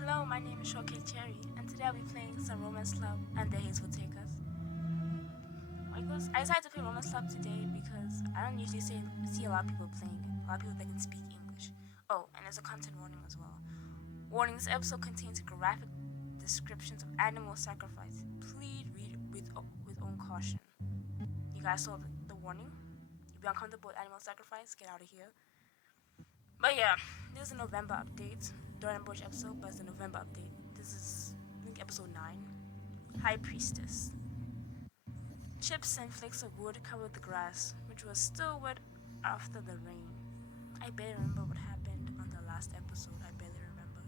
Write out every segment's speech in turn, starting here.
Hello, my name is Shortcake Cherry, and today I'll be playing some Romance Love and the Haze will take us. I decided to play Romance Love today because I don't usually see a lot of people playing it. A lot of people that can speak English. Oh, and there's a content warning as well. Warning, this episode contains graphic descriptions of animal sacrifice. Please read with own caution. You guys saw the warning? If you're uncomfortable with animal sacrifice, get out of here. But yeah, this is a November update. Don't remember which episode, but it's a November update. This is, I think, episode 9. High Priestess. Chips and flakes of wood covered the grass, which was still wet after the rain. I barely remember what happened on the last episode. I barely remember.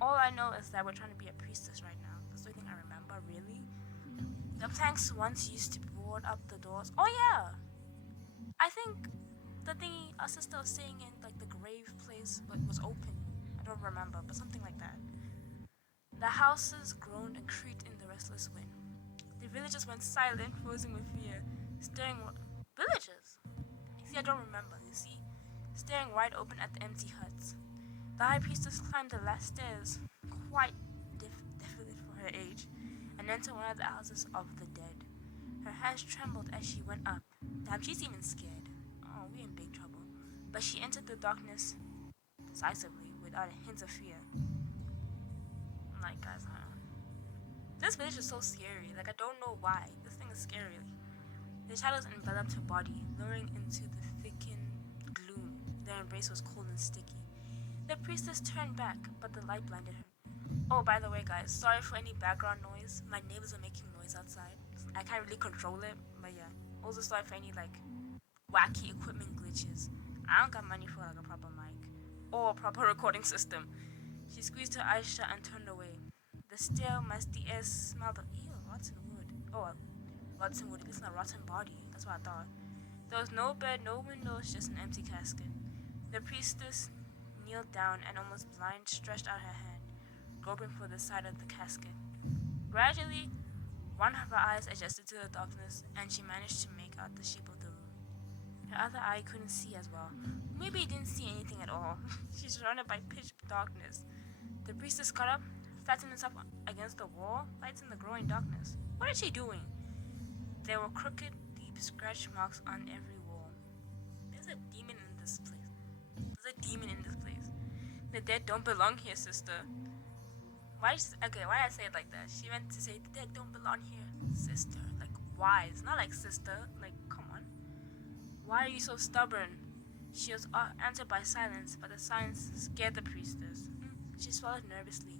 All I know is that we're trying to be a priestess right now. That's the only thing I remember, really. The planks once used to board up the doors. Oh yeah! I think the thingy our sister was saying in like the grave place was open. I don't remember, but something like that. The houses groaned and creaked in the restless wind. The villagers went silent, frozen with fear, staring. Villagers? You see, I don't remember. You see, staring wide open at the empty huts. The high priestess climbed the last stairs, quite definitely for her age, and entered one of the houses of the dead. Her hands trembled as she went up. Damn, she's even scared. Oh, we're in big trouble. But she entered the darkness decisively, without a hint of fear. Like, guys, this village is so scary. Like, I don't know why. This thing is scary. The shadows enveloped her body, luring into the thickened gloom. Their embrace was cold and sticky. The priestess turned back, but the light blinded her. Oh, by the way, guys, sorry for any background noise. My neighbors are making noise outside. I can't really control it, but yeah. Also sorry for any, like, wacky equipment glitches. I don't got money for, like, a proper mic. Or a proper recording system. She squeezed her eyes shut and turned away. The stale, musty air smelled of, ew, rotten wood. Oh, rotten wood, it's not a rotten body. That's what I thought. There was no bed, no windows, just an empty casket. The priestess kneeled down and, almost blind, stretched out her hand, groping for the side of the casket. Gradually, one of her eyes adjusted to the darkness, and she managed to make out the shape of the room. Her other eye couldn't see as well. Maybe it didn't see anything at all. She's surrounded by pitch darkness. The priestess got up, flattened herself against the wall, lights in the growing darkness. What is she doing? There were crooked, deep scratch marks on every wall. There's a demon in this place. There's a demon in this place. The dead don't belong here, sister. Why did I say it like that? She meant to say the dead don't belong here, sister. Like, why? It's not like sister. Like, come on. Why are you so stubborn? She was answered by silence, but the silence scared the priestess. She swallowed nervously.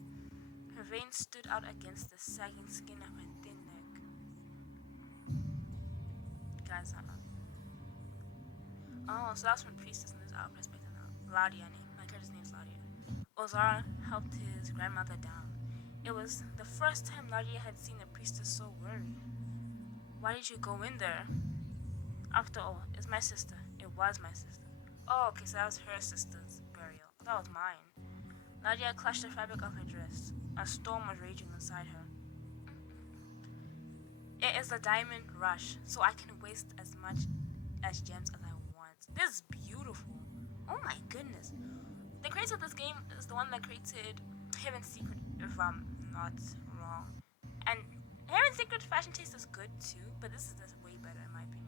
Her veins stood out against the sagging skin of her thin neck. Guys, oh, so that's when priestess in this our perspective now. Laudia name. My character's name's Laudia. Ozara helped his grandmother down. It was the first time Laudia had seen the priestess so worried. Why did you go in there? After all, it's my sister. It was my sister. Oh, okay, so that was her sister's burial. That was mine. Nadia clutched the fabric of her dress. A storm was raging inside her. It is a diamond rush, so I can waste as much as gems as I want. This is beautiful. Oh my goodness. The creator of this game is the one that created Heaven's Secret, if I'm not wrong. And Heaven's Secret fashion taste is good too, but this is just way better in my opinion.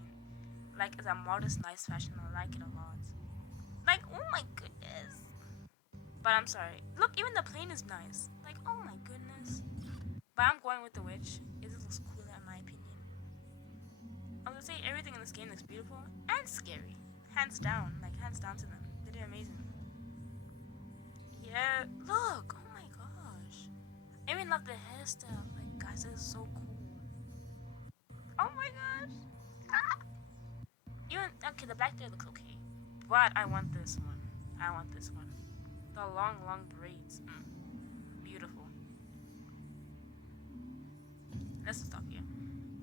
Like, it's a modest, nice fashion. I like it a lot. Like, oh my goodness. But I'm sorry. Look, even the plane is nice. Like, oh my goodness. But I'm going with the witch. It just looks cooler in my opinion. I was gonna say everything in this game looks beautiful and scary. Hands down. Like, hands down to them. They did amazing. Yeah, look. Oh my gosh. I even love the hairstyle. Like, guys, this is so cool. Oh my gosh. Ah. Even, okay, the black hair looks okay. But I want this one. I want this one. The long, long braids. Beautiful. Let's stop here.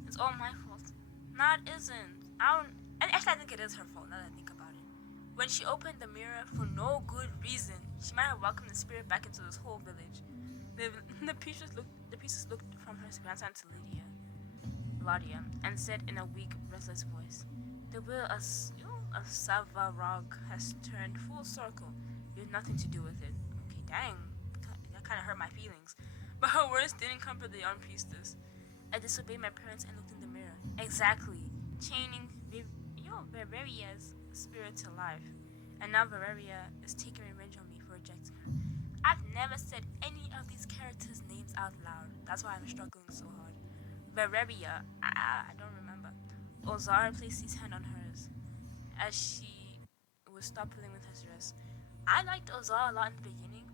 It's all my fault. No, it isn't. Actually, I think it is her fault now that I think about it. When she opened the mirror for no good reason, she might have welcomed the spirit back into this whole village. The priestess looked from her grandson to Ladia, and said in a weak, restless voice, "The will of Savarog has turned full circle. You have nothing to do with it." Okay, dang. That kind of hurt forest didn't come for the young priestess. I disobeyed my parents and looked in the mirror. Exactly. Chaining Valeria's spirit to life. And now Valeria is taking revenge on me for rejecting her. I've never said any of these characters' names out loud. That's why I'm struggling so hard. Valeria, I don't remember. Ozara placed his hand on hers as she would stop pulling with her dress. I liked Ozara a lot in the beginning,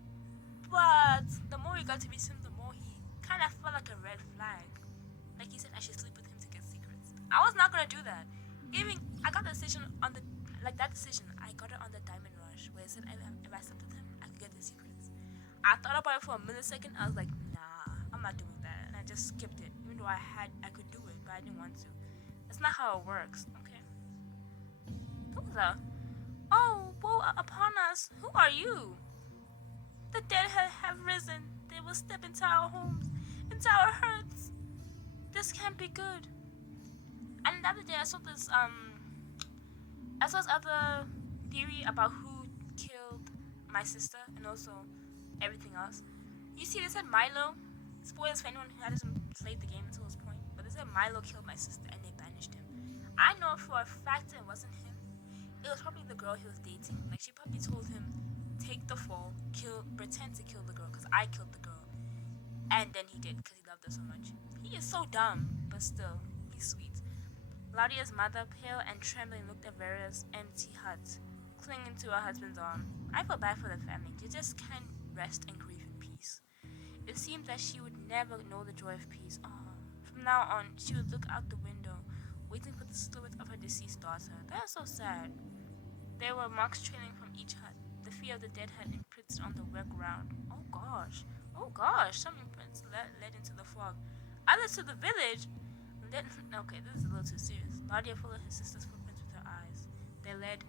but the more we got to meet him, the more he kind of felt like a red flag. Like he said, I should sleep with him to get secrets. I was not gonna do that. Even I got the decision on the that decision. I got it on the Diamond Rush where it said if I slept with him, I could get the secrets. I thought about it for a millisecond. I was like, nah, I'm not doing that, and I just skipped it. Even though I could do it, but I didn't want to. That's not how it works. Okay. Who's that? Oh, woe upon us! Who are you? The dead have risen. They will step into our homes, into our hearts. This can't be good. And the other day I saw this other theory about who killed my sister and also everything else. You see, they said Milo. Spoilers for anyone who hasn't played the game until this point. But they said Milo killed my sister and they banished him. I know for a fact it wasn't him. It was probably the girl he was dating. Like she probably told him, take the fall, pretend to kill the girl, cause I killed the girl, and then he did, cause he loved her so much. He is so dumb, but still, he's sweet. Claudia's mother, pale and trembling, looked at Vera's empty hut, clinging to her husband's arm. I felt bad for the family. They just can't rest and grieve in peace. It seemed that she would never know the joy of peace. Oh, from now on, she would look out the window, waiting for the silhouette of her deceased daughter. That is so sad. There were marks trailing from each hut. The feet of the dead had imprints on the wet ground. Oh gosh. Oh gosh. Some imprints led into the fog. Others to the village. Okay, this is a little too serious. Nadia followed her sister's footprints with her eyes. They led.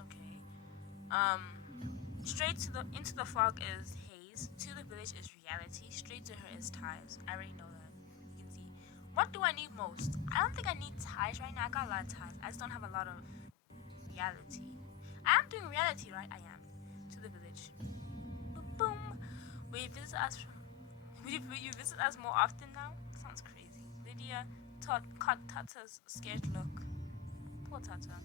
Okay. Straight into the fog is haze. To the village is reality. Straight to her is ties. I already know that. You can see. What do I need most? I don't think I need ties right now. I got a lot of ties. I just don't have a lot of reality. I am doing reality, right? I am. To the village. Boom. Will you visit us more often now? Sounds crazy. Lydia caught Tata's scared look. Poor Tata.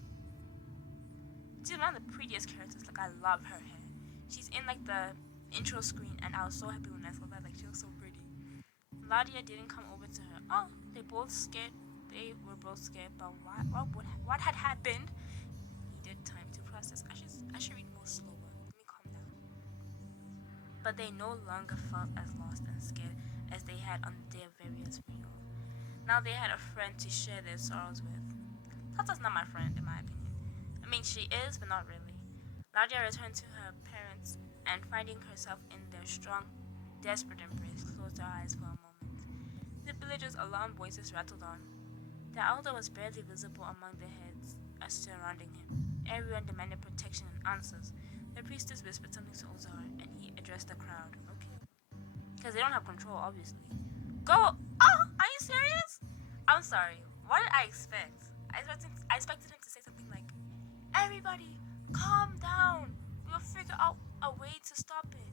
She's one of the prettiest characters. Like I love her hair. She's in like the intro screen, and I was so happy when I saw that. Like she was so pretty. Ladia didn't come over to her. Oh, they both scared. They were both scared, but what had happened? Needed time to process. I should read more slower. Let me calm down. But they no longer felt as lost and scared as they had on the day of Varia's funeral. Now they had a friend to share their sorrows with. Tata's not my friend, in my opinion. I mean, she is, but not really. Nadia returned to her parents and, finding herself in their strong, desperate embrace, closed her eyes for a moment. The villagers' alarm voices rattled on. The elder was barely visible among the heads surrounding him. Everyone demanded protection and answers. The priestess whispered something to Ozar, and he addressed the crowd. Okay. Because they don't have control, obviously. Go! Oh, are you serious? I'm sorry. What did I expect? I expected him to say something like, everybody, calm down. We'll figure out a way to stop it.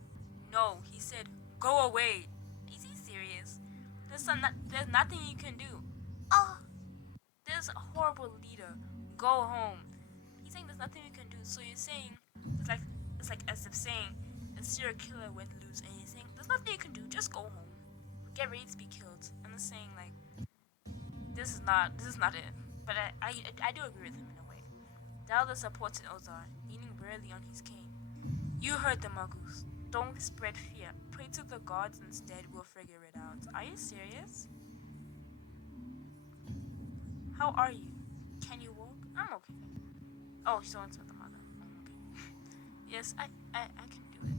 No, he said, go away. Is he serious? There's nothing you can do. Oh, this horrible leader. Go home. He's saying there's nothing you can do. So you're saying it's like as if saying a serial killer went loose, and you're saying there's nothing you can do. Just go home. Get ready to be killed. I'm just saying like this is not it. But I do agree with him in a way. The elder supported Ozar, leaning wearily on his cane. You heard the Muggles. Don't spread fear. Pray to the gods instead. We'll figure it out. Are you serious? How are you? Can you walk? I'm okay. Oh, she's on with the mother. Okay. Yes, I can do it.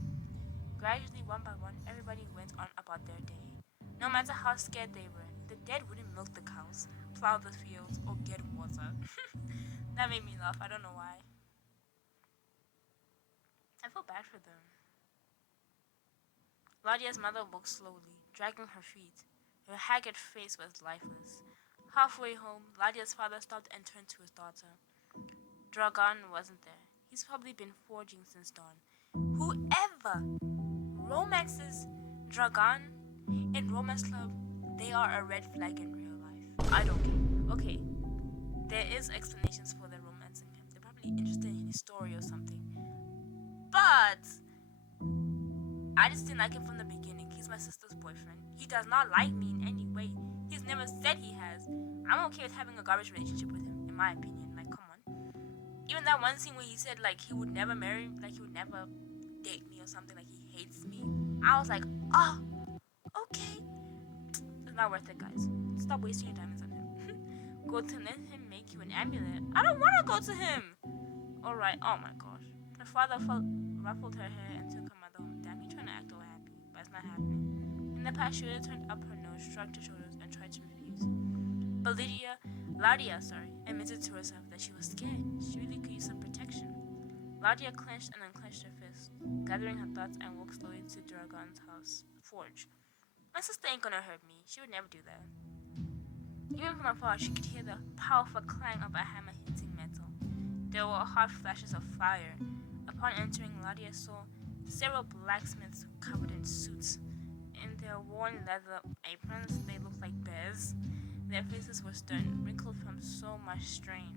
Gradually, one by one, everybody went on about their day. No matter how scared they were, the dead wouldn't milk the cows, plow the fields, or get water. That made me laugh. I don't know why. I feel bad for them. Ladia's mother walked slowly, dragging her feet. Her haggard face was lifeless. Halfway home, Ladia's father stopped and turned to his daughter. Dragon wasn't there. He's probably been foraging since dawn. Whoever romances Dragon in Romance Club, they are a red flag in real life. I don't care. Okay, there is explanations for their romance in him. They're probably interested in his story or something. But I just didn't like him from the beginning. He's my sister's boyfriend. He does not like me in any way. He's never said he has. I'm okay with having a garbage relationship with him, in my opinion. Like, come on. Even that one scene where he said like he would never marry, like he would never date me or something, like he hates me. I was like, oh, okay. It's not worth it, guys. Stop wasting your diamonds on him. Go to let him make you an amulet. I don't want to go to him. Alright, oh my gosh. Her father ruffled her hair and took her mother home. Damn, he trying to act all happy, but it's not happening. In the past, she would have turned up her nose, shrugged her shoulders, and tried to refuse. But Ladia, admitted to herself that she was scared. She really could use some protection. Ladia clenched and unclenched her fist, gathering her thoughts, and walked slowly to Dragon's house, forge. My sister ain't gonna hurt me. She would never do that. Even from afar, she could hear the powerful clang of a hammer hitting metal. There were hot flashes of fire. Upon entering, Ladia saw several blacksmiths covered in suits. In their worn leather aprons, they looked like bears. Their faces were stern, wrinkled from so much strain.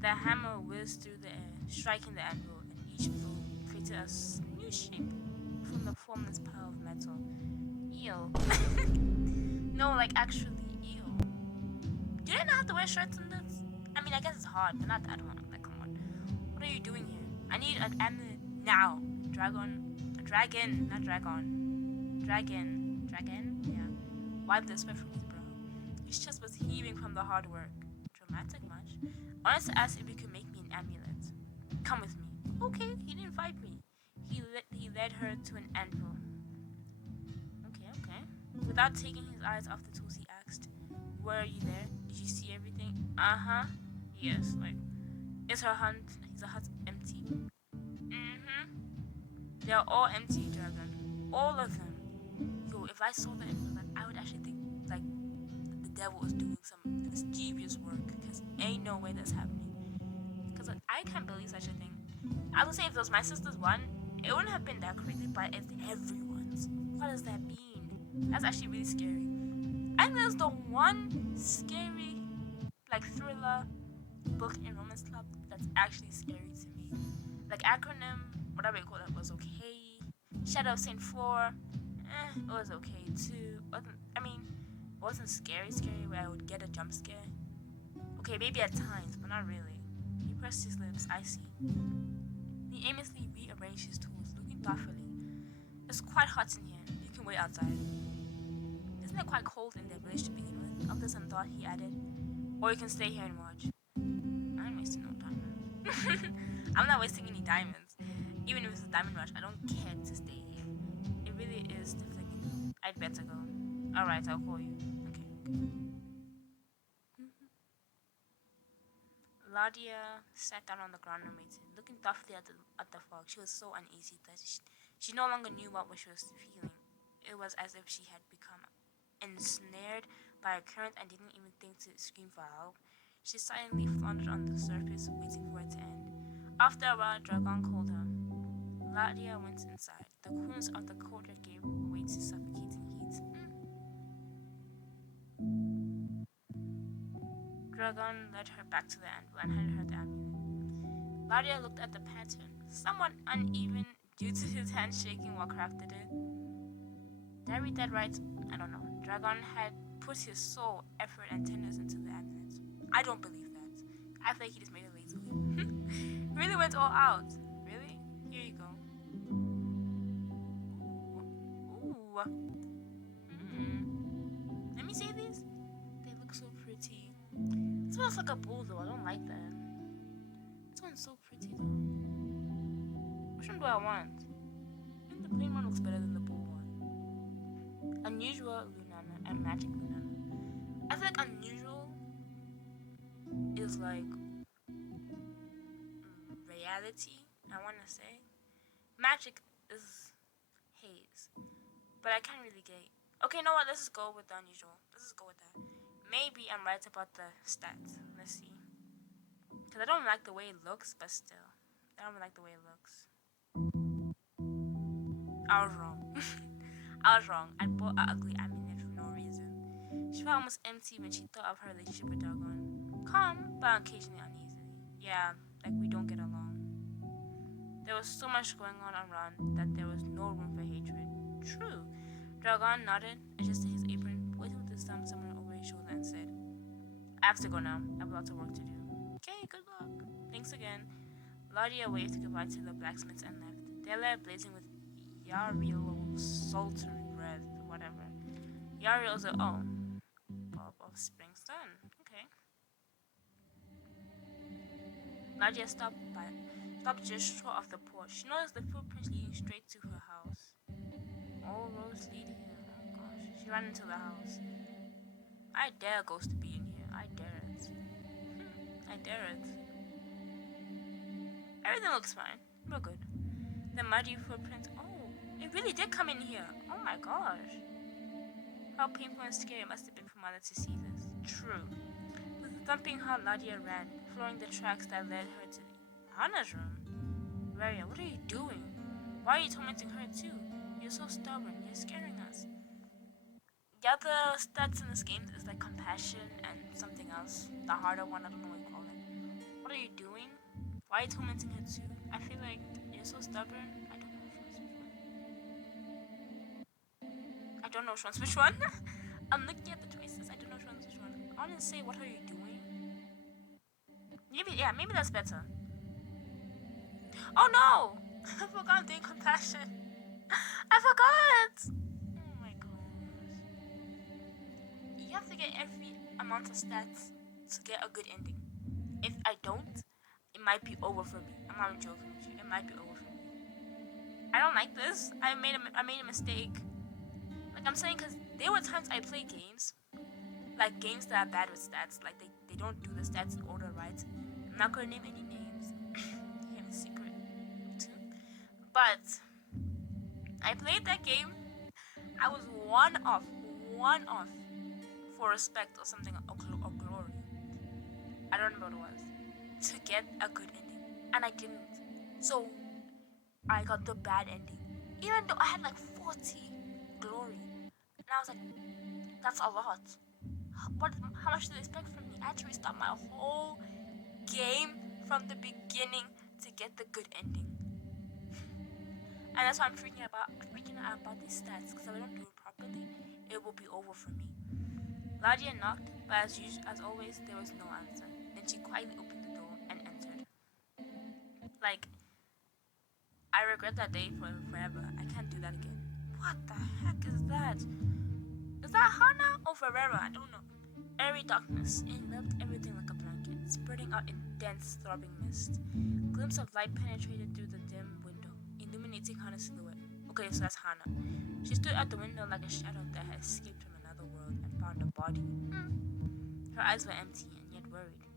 The hammer whizzed through the air, striking the anvil, and each blow created a new shape from the formless pile of metal. Ew. No, like actually, ew. Do they not have to wear shirts in this? I mean, I guess it's hard, but not that hard. Like, come on. What are you doing here? I need an amulet now. Dragon, not dragon. Dragon? Yeah. Wipe the sweat from his brow. His chest was heaving from the hard work. Dramatic much? I wanted to ask if you could make me an amulet. Come with me. Okay, he didn't fight me. He led her to an anvil. Okay. Without taking his eyes off the tools, he asked, "Were you there? Did you see everything?" Uh-huh. Yes, like, is her hut, his hut empty? Mm-hmm. They're all empty, Dragon. All of them. Yo, if I saw that, like, I would actually think, like, the devil is doing some mischievous work, because ain't no way that's happening. Because, like, I can't believe such a thing. I would say if it was my sister's one, it wouldn't have been that crazy, but it's everyone's. What does that mean? That's actually really scary. I think that's the one scary, like, thriller book in Romance Club that's actually scary to me. Like, acronym, whatever you call it, was okay. Shadow of Saint 4, it was okay too. It wasn't scary where I would get a jump scare. Okay, maybe at times, but not really. He pressed his lips, I see. He aimlessly rearranged his tools, looking thoughtfully. It's quite hot in here. You can wait outside. Isn't it quite cold in their village to begin with? After some thought, he added, "Or you can stay here and watch." I ain't wasting no diamonds. I'm not wasting any diamonds. Even if it's a diamond rush, I don't care to stay here. It really is deflating. I'd better go. Alright, I'll call you. Okay. Ladia sat down on the ground and waited, looking thoughtfully at the fog. She was so uneasy that she no longer knew what she was feeling. It was as if she had become ensnared by a current and didn't even think to scream for help. She silently floundered on the surface, waiting for it to end. After a while, Dragon called her. Ladia went inside. The coolness of the courtyard gave way to suffocating heat. Dragon led her back to the anvil and handed her the amulet. Ladia looked at the pattern, somewhat uneven due to his hand shaking while crafted it. Did I read that right? I don't know. Dragon had put his soul, effort, and tenderness into the amulet. I don't believe that. I feel like he just made it lazily. He really went all out. Really? Here you go. Ooh. Let me see these. They look so pretty. It smells like a bull though. I don't like that. This one's so pretty though. Which one do I want? I think the plain one looks better than the bull one. Unusual Lunana and Magic Lunana. I feel like unusual is like reality, I want to say. Magic is haze. But I can't really get. Okay, you know what? Let's just go with the unusual. Let's just go with that. Maybe I'm right about the stats. Let's see. Because I don't like the way it looks, but still. I don't like the way it looks. I was wrong. I was wrong. I bought an ugly amulet for no reason. She felt almost empty when she thought of her relationship with Dragon. Calm, but occasionally uneasy. Yeah, like we don't get along. There was so much going on around that there was no room for hatred. True. Dragon nodded, adjusted his apron, pointed with his thumb somewhere over his shoulder, and said, I have to go now. I have lots of work to do. Okay, good luck. Thanks again. Ladia waved goodbye to the blacksmiths and left. They lay blazing with Yariel sultry bread, whatever. Yariel's a Bob of Springstone. Okay. Ladia stopped just short of the porch. She noticed the footprints leading straight to her house. All roads lead here. Oh gosh. She ran into the house. I dare a ghost to be in here. I dare it. I dare it. Everything looks fine. We're good. The muddy footprints. Oh, it really did come in here. Oh my gosh. How painful and scary it must have been for Mother to see this. True. With a thumping heart, Ladia ran, following the tracks that led her to Hannah's room. Varia, what are you doing? Why are you tormenting her too? You're so stubborn. You're scaring us. The other stats in this game is like compassion and something else. The harder one, I don't know what you call it. What are you doing? Why are you tormenting her too? I feel like you're so stubborn. I don't know which one's which one. I'm looking at the choices. I don't know which one's which one. I want to say, what are you doing? Maybe that's better. Oh no! I forgot I'm doing compassion. I forgot! Oh my gosh. You have to get every amount of stats to get a good ending. If I don't, it might be over for me. I'm not joking with you. It might be over for me. I don't like this. I made a mistake. Like I'm saying, because there were times I play games, like games that are bad with stats. Like they don't do the stats in order right. I'm not gonna name any names. You have a secret too. But I played that game. I was one off for respect or something or glory. I don't remember what it was, to get a good ending, and I didn't. So I got the bad ending, even though I had like 40 glory, and I was like, that's a lot. How much do they expect from me? I had to restart my whole game from the beginning to get the good ending, and that's why I'm freaking out about these stats. Because if I don't do it properly, it will be over for me. Ladia knocked, but as always, there was no answer. Then she quietly opened the door and entered. Like, I regret that day forever. I can't do that again. What the heck is that? Is that Hannah or Ferrera? I don't know. Airy darkness enveloped everything like a blanket, spreading out in dense, throbbing mist. Glimpse of light penetrated through the dim window, illuminating Hannah's silhouette. Okay, so that's Hannah. She stood at the window like a shadow that had escaped from another world and found a body. Her eyes were empty and yet worried,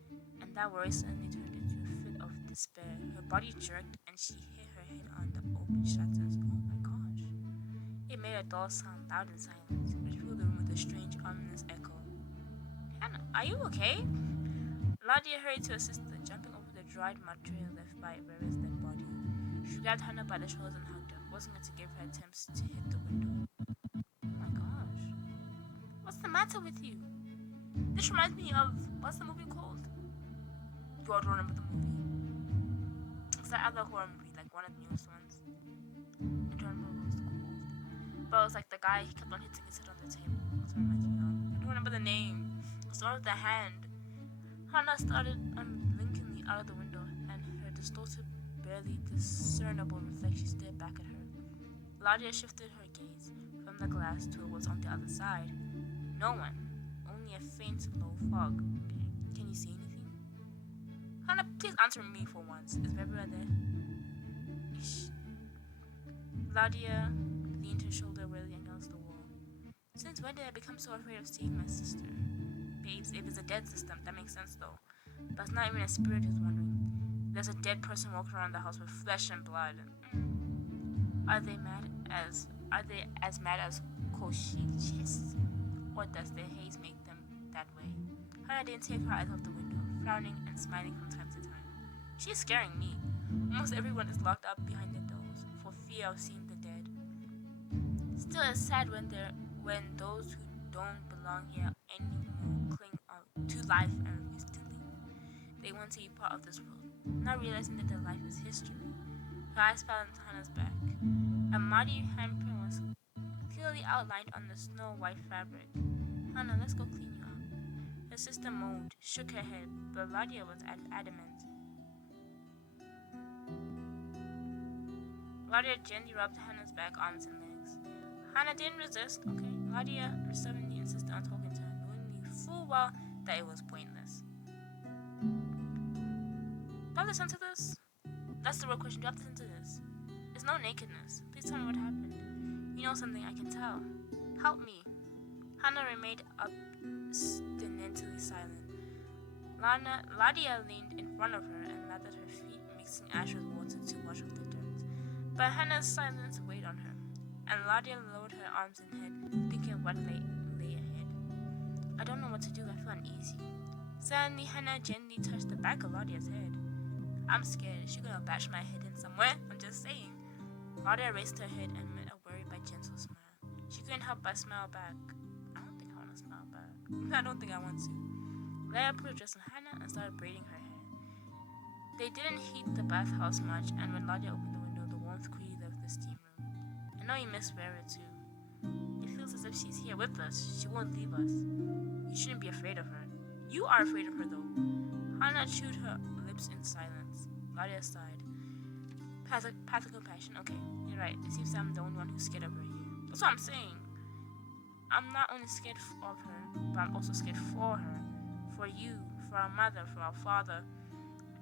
and that worry suddenly turned into a fit of despair. Her body jerked and she hit her head on the open shutters. Oh my gosh. It made a dull sound, loud and silent, which filled the room with a strange, ominous echo. Hannah, are you okay? Ladia hurried to assist her, jumping over the dried mud trail left by Rera's dead body. She grabbed Hannah by the shoulders and hugged her, forcing her to give her attempts to hit the window. Oh my gosh. What's the matter with you? This reminds me of, what's the movie called? You all don't remember the movie? It's that other horror movie, like one of the newest ones. I don't remember what it was called. But it was like the guy, he kept on hitting his head on the table. That's what it reminds me of. I don't remember the name. It's one with the hand. Hannah started unblinkingly out of the window, and her distorted, barely discernible reflection stared back at her. Ladia shifted her gaze from the glass to what's on the other side. No one. Only a faint, low fog. Can you see anything? Hannah, please answer me for once. Is Barbara there? Ish. Ladia leaned her shoulder wearily against the wall. Since when did I become so afraid of seeing my sister? Babes, if it's a dead system, that makes sense though. But it's not even a spirit who's wandering. There's a dead person walking around the house with flesh and blood. Are they as mad as Koshichis? Or does the haze make them that way? Hannah didn't take her eyes off the window, frowning and smiling from time to time. She's scaring me. Almost everyone is locked up behind their doors for fear of seeing the dead. Still, it's sad when those who don't belong here anymore cling to life and refuse to leave. They want to be part of this world, not realizing that their life is history. Her eyes fell into Hannah's back. A muddy handprint was clearly outlined on the snow-white fabric. Hannah, let's go clean you up. Her sister moaned, shook her head, but Ladia was adamant. Ladia gently rubbed Hannah's back, arms, and legs. Hannah didn't resist, okay? Ladia stubbornly insisted on talking to her, knowing full well that it was pointless. Do I listen to this? That's the real question. Do I listen to this? It's no nakedness. Please tell me what happened. You know something, I can tell. Help me. Hannah remained obstinately silent. Ladia leaned in front of her and lathered her feet, mixing ash with water to wash off the dirt. But Hannah's silence weighed on her, and Ladia lowered her arms and head, thinking of what lay ahead. I don't know what to do, I feel uneasy. Suddenly, Hannah gently touched the back of Ladia's head. I'm scared. Is she gonna bash my head in somewhere? I'm just saying. Ladia raised her head and met a worried but gentle smile. She couldn't help but smile back. I don't think I want to smile back. I don't think I want to. Ladia put a dress on Hannah and started braiding her hair. They didn't heat the bathhouse much, and when Ladia opened the window, the warmth quickly left the steam room. I know you miss Vera too. It feels as if she's here with us. She won't leave us. You shouldn't be afraid of her. You are afraid of her, though. Hannah chewed her lips in silence. Ladia sighed. Path of compassion. Okay, you're right. It seems I'm the only one who's scared of her here. That's what I'm saying. I'm not only scared of her, but I'm also scared for her. For you, for our mother, for our father.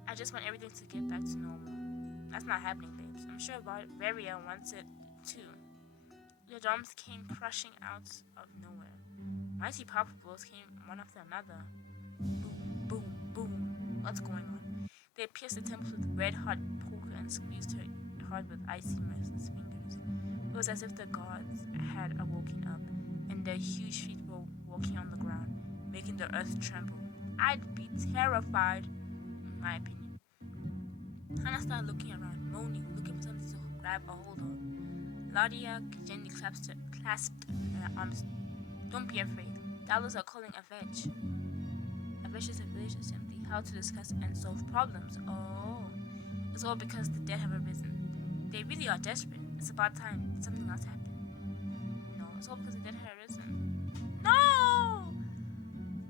I just want everything to get back to normal. That's not happening, babes. I'm sure Varia wants it too. Your drums came crushing out of nowhere. Mighty powerful blows came one after another. Boom, boom, boom. What's going on? They pierced the temples with red-hot poker and squeezed her hard with icy, merciless fingers. It was as if the gods had awoken up, and their huge feet were walking on the ground, making the earth tremble. I'd be terrified, in my opinion. Hannah started looking around, moaning, looking for something to grab a hold of. Ladia gently clasped her arms. Don't be afraid. The others are calling a veg. A veg is a village assembly, how to discuss and solve problems. Oh, it's all because the dead have arisen. They really are desperate. It's about time something else happened. No, it's all because the dead have arisen. No!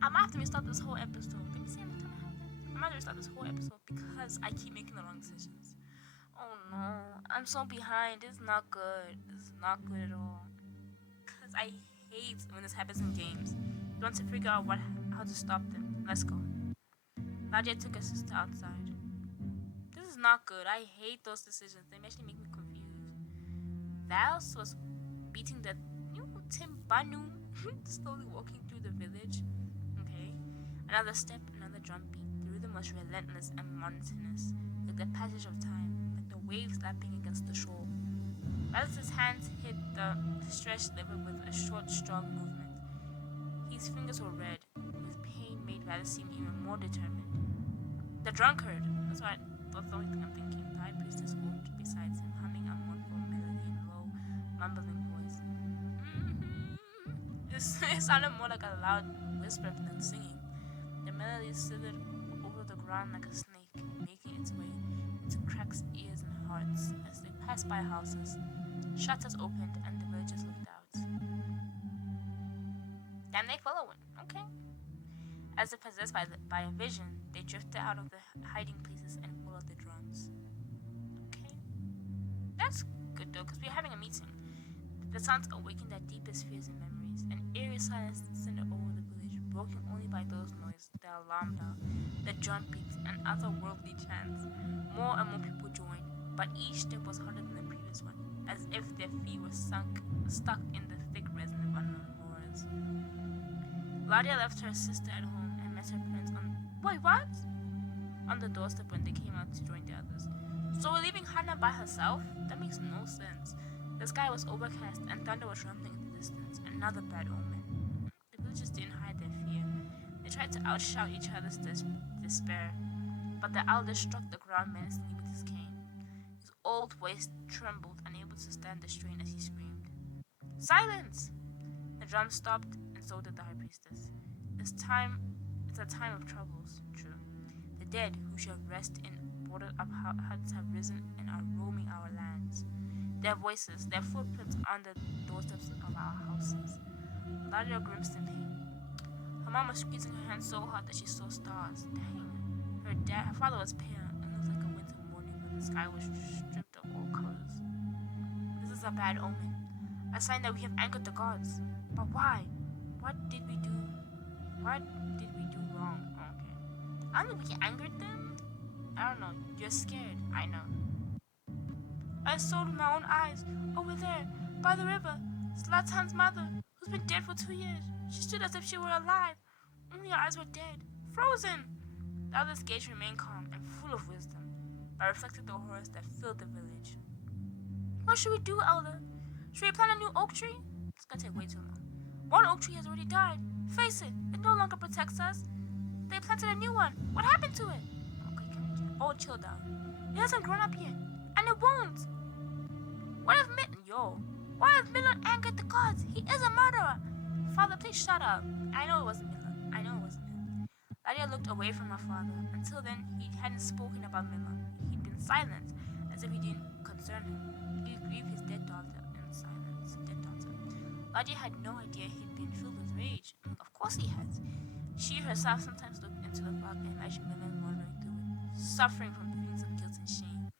I'm gonna have to restart this whole episode. Let me see every time I have this. I'm gonna restart this whole episode because I keep making the wrong decisions. Oh no, I'm so behind. This is not good. This is not good at all. Because I hate when this happens in games. You want to figure out how to stop them. Let's go. Nadia took her sister outside. This is not good. I hate those decisions. They actually make me confused. Vals was beating the timbanu, slowly walking through the village. Okay. Another step, another drum beat. The rhythm was relentless and monotonous, like the passage of time, like the waves lapping against the shore. Valdez's hands hit the stretched liver with a short, strong movement. His fingers were red, with pain made Valdez seem even more determined. The drunkard! That's the only thing I'm thinking. The high priestess walked beside him, humming a mournful melody in a low, mumbling voice. It sounded more like a loud whisper than singing. The melody slithered over the ground like a snake, making its way into cracks, ears, and hearts as they passed by houses. Shutters opened and the villagers looked out. Then they followed. Okay. As if possessed by a vision, they drifted out of the hiding places and followed the drums. Okay. That's good though, because we're having a meeting. The sounds awakened their deepest fears and memories. An eerie silence descended over the village, broken only by those noises, the alarm bell, the drum beats, and otherworldly chants. More and more people joined, but each step was harder than the previous one, as if their feet were stuck in the thick resin of unknown horrors. Ladia left her sister at home and met her parents on the doorstep when they came out to join the others. So we're leaving Hannah by herself? That makes no sense. The sky was overcast and thunder was rumbling in the distance. Another bad omen. The villagers didn't hide their fear. They tried to outshout each other's despair, but the elder struck the ground menacingly with his cane. His old voice trembled, unable to stand the strain as he screamed. Silence! The drum stopped, and so did the high priestess. It's a time of troubles, true. The dead who shall rest in boarded up huts have risen and are roaming our lands. Their voices, their footprints on the doorsteps of our houses. Ladia grimaced in pain. Her mom was squeezing her hand so hard that she saw stars. Dang. Her father was pale and looked like a winter morning when the sky was stripped of all colors. This is a bad omen. A sign that we have angered the gods. But why? What did we do? What did we do wrong? Okay. I don't think we angered them. I don't know. You're scared. I know. I saw with my own eyes, over there, by the river, Zlatan's mother, who's been dead for 2 years. She stood as if she were alive. Only her eyes were dead. Frozen! The other's gaze remained calm and full of wisdom, but reflected the horrors that filled the village. What should we do, Elder? Should we plant a new oak tree? It's gonna take way too long. One oak tree has already died. Face it no longer protects us. They planted a new one. What happened to it? Okay, chill down. It hasn't grown up yet, and it won't. What if Milan angered the gods? He is a murderer. Father, please shut up. I know it wasn't Milan. Lydia looked away from her father. Until then, he hadn't spoken about Milan. He'd been silent, as if he didn't concern him. He grieved his dead daughter in silence. Lydia had no idea he'd been filled with rage. Of course he has. She herself sometimes looked into the fog and imagined Milan wandering through it, suffering from feelings of guilt and shame.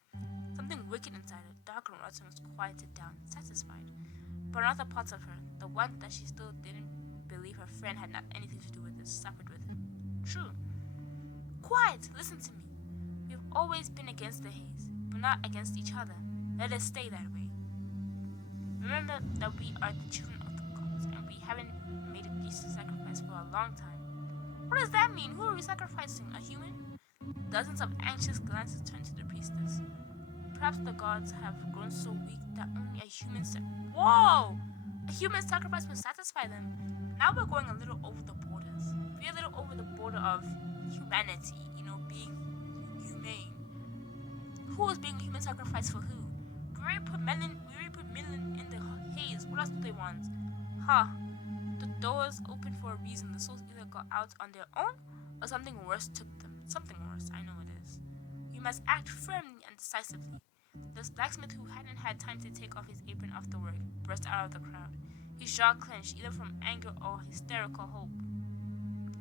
Something wicked inside her, dark and rotten, was quieted down, satisfied. But other parts of her, the one that she still didn't believe her friend had not anything to do with it, suffered with him. True. Quiet! Listen to me. We've always been against the haze, but not against each other. Let us stay that way. Remember that we are the children of the gods, and we haven't made a decent sacrifice for a long time. What does that mean? Who are we sacrificing? A human? Dozens of anxious glances turned to the priestess. Perhaps the gods have grown so weak that only a human A human sacrifice will satisfy them. Now we're going a little over the borders. We're a little over the border of humanity, being humane. Who is being a human sacrifice for who? We already put Melon in the haze. What else do they want? The doors open for a reason. The souls either got out on their own or something worse took them. Something worse, I know it is. You must act firmly and decisively. The blacksmith, who hadn't had time to take off his apron after work, burst out of the crowd. His jaw clenched, either from anger or hysterical hope.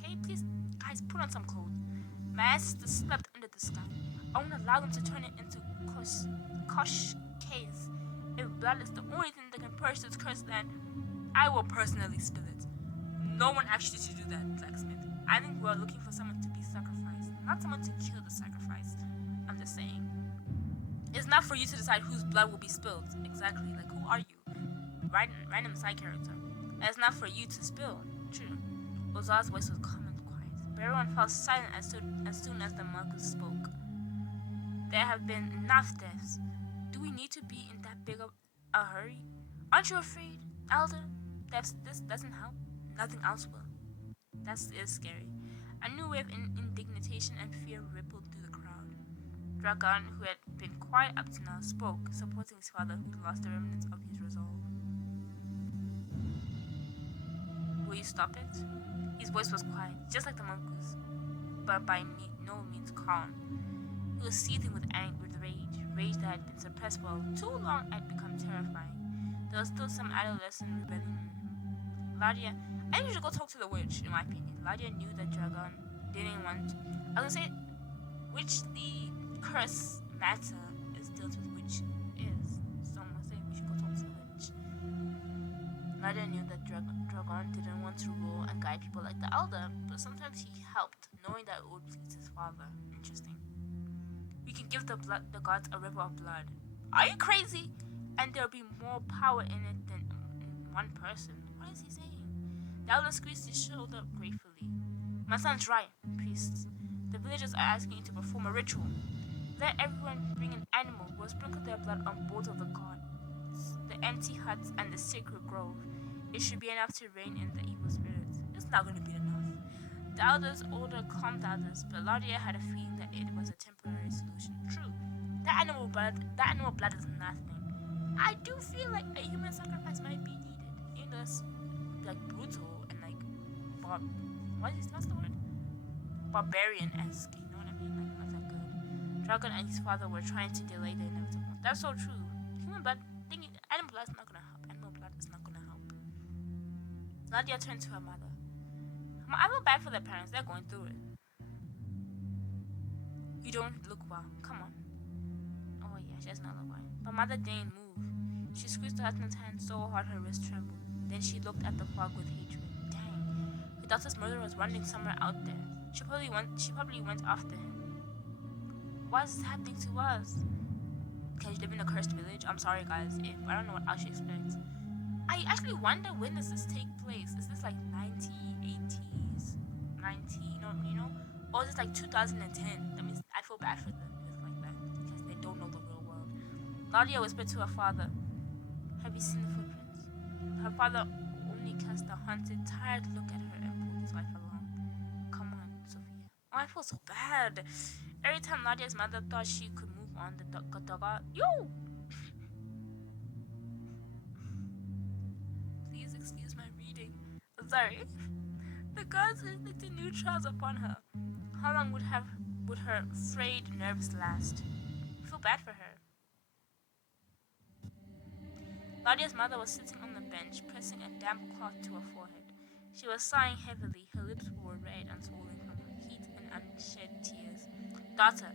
Can you please, guys, put on some clothes? My ancestors slept under the sky. I won't allow them to turn it into Kosh case. If blood is the only thing that can purge this cursed land, I will personally spill it. No one asked you to do that, blacksmith. I think we're looking for someone to be sacrificed, not someone to kill the sacrifice. I'm just saying. It's not for you to decide whose blood will be spilled. Exactly. Like, who are you? Random side character. And it's not for you to spill. True. Ozar's voice was calm and quiet, but everyone fell silent as soon as the monks spoke. There have been enough deaths. Do we need to be in that big of a hurry? Aren't you afraid, Elder? This doesn't help. Nothing else will. That is scary. A new wave of indignation and fear rippled through the crowd. Dragon, who had been quiet up to now, spoke, supporting his father, who lost the remnants of his resolve. Will you stop it? His voice was quiet, just like the mongoose, but by no means calm. He was seething with rage that had been suppressed for too long had become terrifying. There was still some adolescent rebellion in him. Ladia, I think you should go talk to the witch, in my opinion. Ladia knew that Dragon didn't want. I was gonna say, which the curse matter is dealt with, which is. So I'm gonna say we should go talk to the witch. Ladia knew that Dragon didn't want to rule and guide people like the Elder, but sometimes he helped, knowing that it would please his father. Interesting. We can give the gods a river of blood. Are you crazy? And there'll be more power in it than in one person. What is he saying? The Elder squeezed his shoulder gratefully. My son's right, priests. The villagers are asking you to perform a ritual. Let everyone bring an animal who will sprinkle their blood on both of the gods, the empty huts and the sacred grove. It should be enough to rein in the evil spirits. It's not going to be enough. The Elder's order calmed the others, but Ladia had a feeling that it was a temporary solution. True, that animal blood is nothing. I do feel like a human sacrifice might be needed. what's the word? Barbarian-esque. You know what I mean? Like not that good. Dragon and his father were trying to delay the inevitable. That's so true. Human blood, animal blood is not gonna help. Animal blood is not gonna help. Nadia turned to her mother. I feel bad for their parents. They're going through it. You don't look well. Come on. Oh yeah, she does not look well. But mother didn't move. She squeezed her husband's hand so hard her wrist trembled. Then she looked at the fog with hatred. Dang. Her daughter's murderer was running somewhere out there. She probably went after him. Why is this happening to us? Can you live in a cursed village? I'm sorry guys, if I don't know what else she expects. I actually wonder when does this take place? Is this like 1980s? 90, you know? Or is it like 2010? That means I feel bad for them if it's like that. Because they don't know the real world. Nadia whispered to her father, have you seen the footprints? Her father only cast a haunted, tired look at her and pulled his wife along. Come on, Sophia. Oh, I feel so bad. Every time Nadia's mother thought she could move on, the dog out. Yo! Please excuse my reading. Sorry. The gods inflicted new trials upon her. How long would her frayed nerves last? I feel bad for her. Nadia's mother was sitting on the bench, pressing a damp cloth to her forehead. She was sighing heavily. Her lips were red and swollen from her heat and unshed tears. Daughter,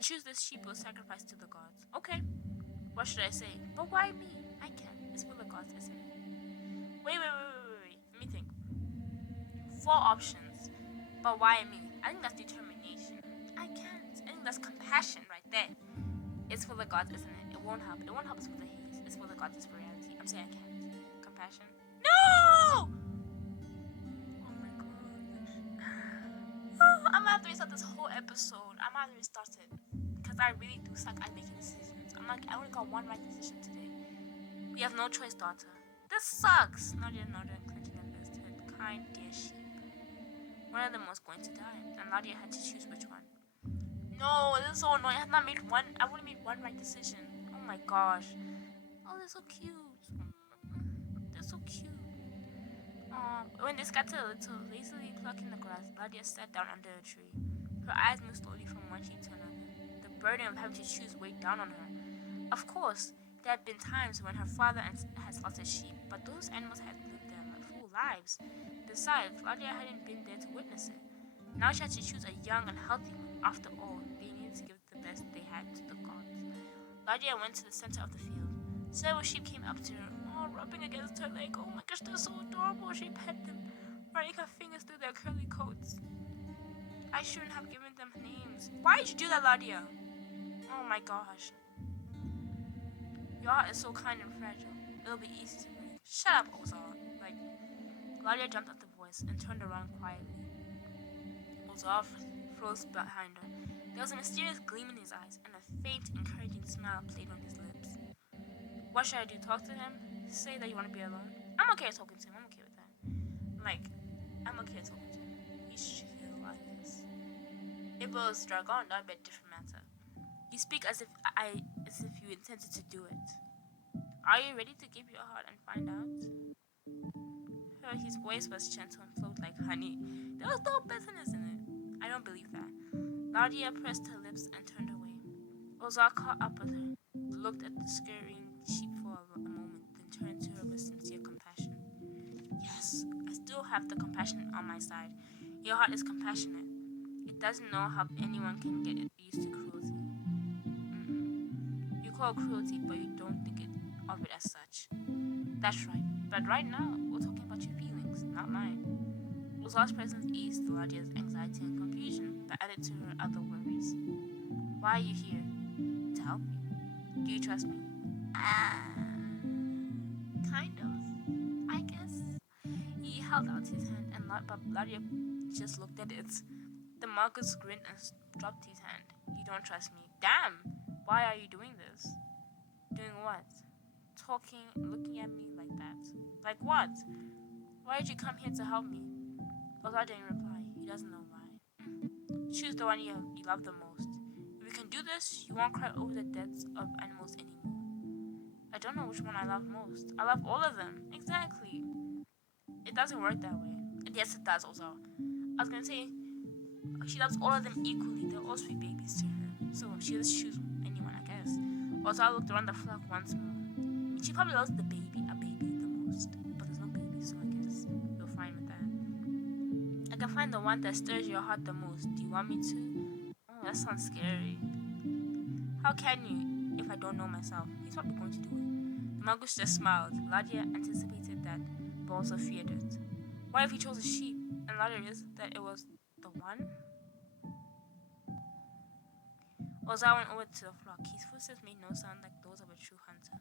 choose this sheep or sacrifice to the gods. Okay. What should I say? But why me? I can't. It's for the gods, isn't it? Wait. Let me think. 4 options. But why me? I think that's determination. I can't. I think that's compassion right there. It's for the gods, isn't it? It won't help. It won't help us with the haze. It's for the gods, it's for reality. I'm saying I can't. Compassion? No! Oh my gosh. I'm gonna have to restart this whole episode. I'm gonna have to restart it. Because I really do suck at making decisions. I only got one right decision today. We have no choice, daughter. This sucks. Nadia nodded, clenching her fist. Her kind, dear sheep. One of them was going to die, and Nadia had to choose which one. No, this is so annoying. I have not made one. I've only made one right decision. Oh my gosh. Oh, they're so cute. They're so cute. When this got to a little, lazily plucking the grass, Nadia sat down under a tree. Her eyes moved slowly from one sheep to another. The burden of having to choose weighed down on her. Of course, there had been times when her father had slaughtered sheep, but those animals had lived their full lives. Besides, Claudia hadn't been there to witness it. Now she had to choose a young and healthy one. After all, they needed to give the best they had to the gods. Claudia went to the center of the field. Several sheep came up to her, all rubbing against her leg. Oh my gosh, they're so adorable. She pet them, running her fingers through their curly coats. I shouldn't have given them names. Why did you do that, Claudia? Oh my gosh. Your heart is so kind and fragile. It'll be easy to break. Shut up, Ozar. Claudia jumped off the voice and turned around quietly. Ozar froze behind her. There was a mysterious gleam in his eyes, and a faint, encouraging smile played on his lips. What should I do? Talk to him? Say that you want to be alone? I'm okay with talking to him. I'm okay with that. I'm okay with talking to him. He's chill, I guess. If it was Dragon, that would be a different matter. You speak as if you intended to do it. Are you ready to give your heart and find out? His voice was gentle and flowed like honey. There was no bitterness in it. I don't believe that. Nadia pressed her lips and turned away. Ozar caught up with her, looked at the scurrying sheep for a moment, then turned to her with sincere compassion. Yes, I still have the compassion on my side. Your heart is compassionate. It doesn't know how anyone can get used to cruelty. You call it cruelty, but you don't think of it as such. That's right. But right now, we're talking about your feelings, not mine. Ozar's presence eased Ladia's anxiety and confusion, but added to her other worries. Why are you here? To help you. Do you trust me? Kind of. I guess. He held out his hand, and Ladia just looked at it. The Marcus grinned and dropped his hand. You don't trust me. Damn! Why are you doing this? Doing what? Talking, looking at me like that. Like what? Why did you come here to help me? Ozar didn't reply. He doesn't know why. Choose the one you love the most. If we can do this, you won't cry over the deaths of animals anymore. I don't know which one I love most. I love all of them. Exactly. It doesn't work that way. Yes, it does also. I was gonna say she loves all of them equally. They're all sweet babies to her. So she just choose anyone, I guess. Also, I looked around the flock once more. She probably loves a baby the most. But there's no baby, so I guess you're fine with that. I can find the one that stirs your heart the most. Do you want me to? Oh, that sounds scary. How can you if I don't know myself? He's probably going to do it. The mongoose just smiled. Ladia anticipated that, but also feared it. What if he chose a sheep and Ladia realized that it was the one? Ozar went over to the flock. His footsteps made no sound like those of a true hunter.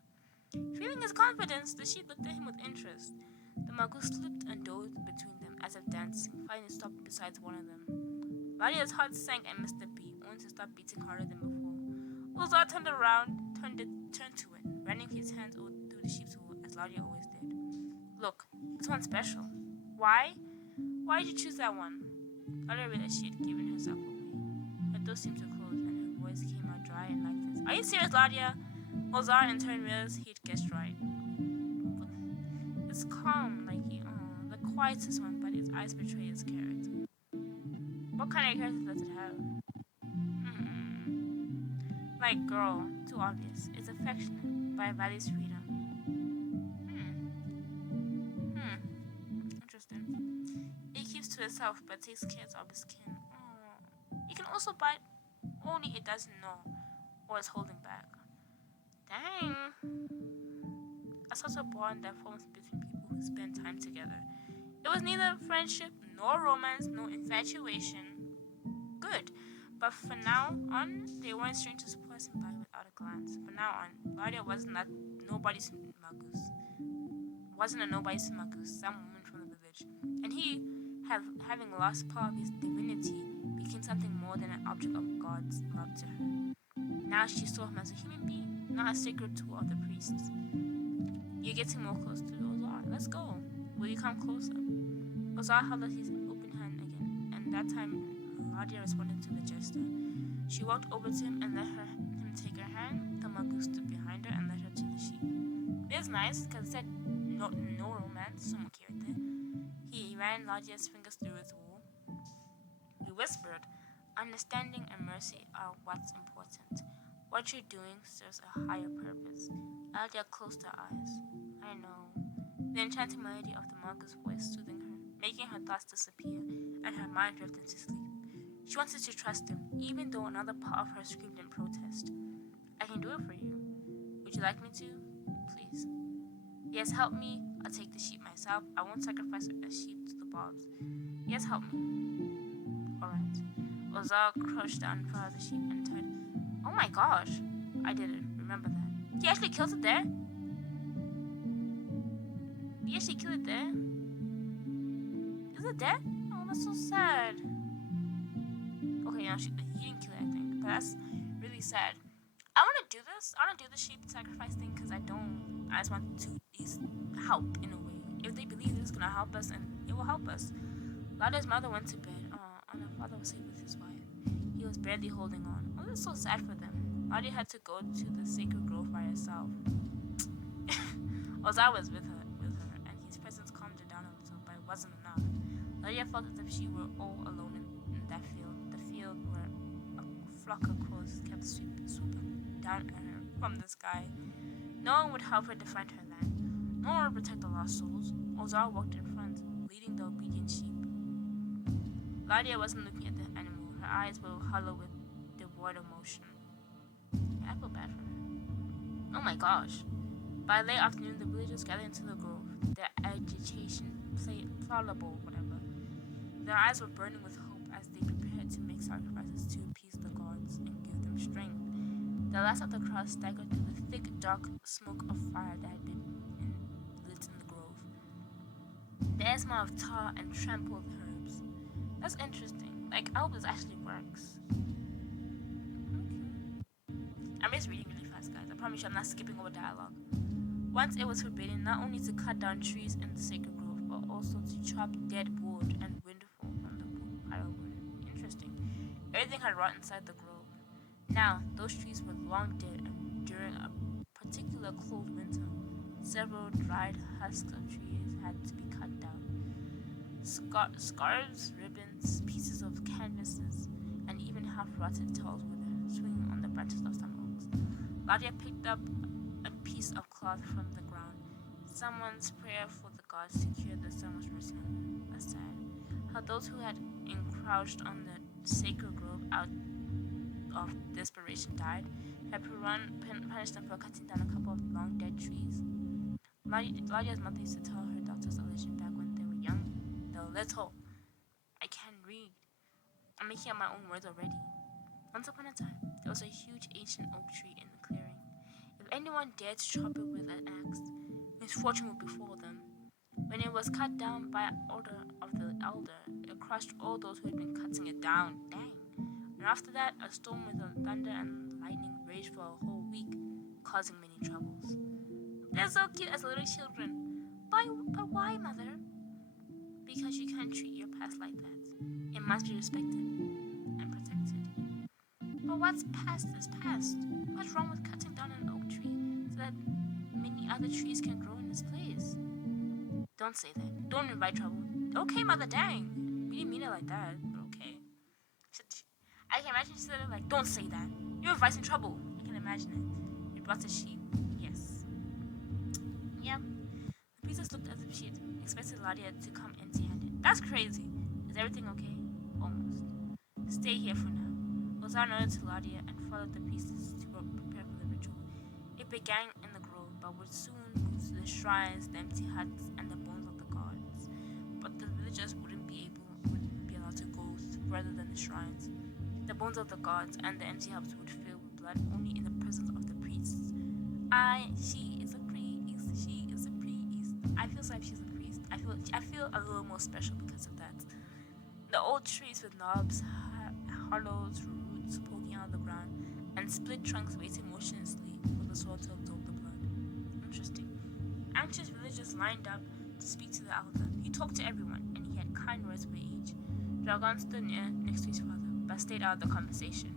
Feeling his confidence, the sheep looked at him with interest. The mongoose slipped and dozed between them as if dancing, finally stopped beside one of them. Ladia's heart sank and missed a beat, only to stop beating harder than before. Ozar turned around, turned to it, running his hands through the sheep's wool as Ladia always did. Look, this one's special. Why? Why did you choose that one? Ladia realized she had given herself away. Her throat seemed to close and her voice came out dry and lifeless. Are you serious, Ladia? Ozar in turn realized he'd guessed right. It's calm, like the quietest one, but its eyes betray its character. What kind of character does it have? Like girl, too obvious. It's affectionate, but it values freedom. Interesting. It keeps to itself, but takes care of its skin. It can also bite, only it doesn't know, or is holding back. Dang. A sort of bond that forms between people who spend time together. It was neither friendship, nor romance, nor infatuation. Good. But from now on, they weren't strangers passing by without a glance. From now on, Ladia wasn't a nobody's magus. Some woman from the village. And he, having lost part of his divinity, became something more than an object of God's love to her. Now she saw him as a human being, not a sacred tool of the priests. You're getting more close to Ozar. Let's go. Will you come closer? Ozar held out his open hand again, and that time Ladia responded to the gesture. She walked over to him and let him take her hand. The mongoose stood behind her and led her to the sheep. It was nice because it said no romance, so I'm okay with it. He ran Ladia's fingers through his wool. He whispered, understanding and mercy are what's important. What you're doing serves a higher purpose. Ladia closed her eyes. I know. The enchanting melody of the mongoose voice soothing her, making her thoughts disappear and her mind drift into sleep. She wanted to trust him, even though another part of her screamed in protest. I can do it for you. Would you like me to? Please. Yes, help me. I'll take the sheep myself. I won't sacrifice a sheep to the barbs. Yes, help me. Alright. Ozar crouched down in front of the sheep and tied. Oh my gosh. I did it. Remember that. He actually killed it there? He actually killed it there? Is it dead? Oh, that's so sad. Okay, no, he didn't kill it, I think. But that's really sad. I want to do this. I want to do the sheep sacrifice thing because I just want to at least help in a way. If they believe this is going to help us, and it will help us. Lada's mother went to bed, and her father was saved with his wife. He was barely holding on. Oh, it's so sad for them. Ladia had to go to the sacred grove by herself. Ozar was with her, and his presence calmed her down a little, but it wasn't enough. Ladia felt as if she were all alone in that field, the field where a flock of crows kept swooping down at her from the sky. No one would help her defend her land. No one would protect the lost souls. Ozar walked in front, leading the obedient sheep. Ladia wasn't looking at the animal. Her eyes were hollow with devoid of motion. I feel bad for her. Oh my gosh. By late afternoon, the villagers gathered into the grove, their agitation plausible, whatever. Their eyes were burning with hope as they prepared to make sacrifices to appease the gods and give them strength. The last of the crowd staggered through the thick, dark smoke of fire that had been lit in the grove. The air smelled of tar and trampled herbs. That's interesting. Like, I hope this actually works. Okay. I'm just reading really fast, guys. I promise you I'm not skipping over dialogue. Once it was forbidden not only to cut down trees in the sacred grove, but also to chop dead wood and windfall from the pile of wood. Interesting. Everything had rot inside the grove. Now, those trees were long dead, and during a particular cold winter, several dried husks of trees had to be cut down. Scarves, ribbons, pieces of canvases, and even half-rotted towels were there, swinging on the branches of some oaks. Ladia picked up a piece of cloth from the ground. Someone's prayer for the gods secured the sun was written on it. Sad. How those who had encroached on the sacred grove out of desperation died, had Peron punished them for cutting down a couple of long dead trees. Ladia's mother used to tell her daughters a legend back when they were young. They were little. I can't read. I'm making up my own words already. Once upon a time, there was a huge ancient oak tree in the clearing. If anyone dared to chop it with an axe, misfortune would befall them. When it was cut down by order of the elder, it crushed all those who had been cutting it down. Dang. And after that, a storm with thunder and lightning raged for a whole week, causing many troubles. They're so cute as little children. But why, mother? Because you can't treat your past like that. It must be respected and protected. But what's past is past. What's wrong with cutting down an oak tree so that many other trees can grow in its place? Don't say that. Don't invite trouble. Okay, mother, dang. We didn't mean it like that, but okay. I can imagine she said it like, don't say that. You're inviting trouble. I can imagine it. You brought a sheep. Yes. Yeah. The princess looked as if she had expected Ladia to come empty-handed. That's crazy. Is everything okay? Almost. Stay here for now. Ozar nodded to Ladia and followed the priestess to prepare for the ritual. It began in the grove, but would soon move to the shrines, the empty huts, and the bones of the gods. But the villagers wouldn't be allowed to go further than the shrines. The bones of the gods and the empty huts would fill with blood only in the presence of the priests. She is a priest. She is a priest. I feel like she's a priest. I feel a little more special because of that. The old trees with knobs, hollows, roots poking out of the ground, and split trunks waiting motionlessly for the soil to absorb the blood. Interesting. Anxious villagers lined up to speak to the elder. He talked to everyone, and he had kind words for each. Dragon stood next to his father, but stayed out of the conversation.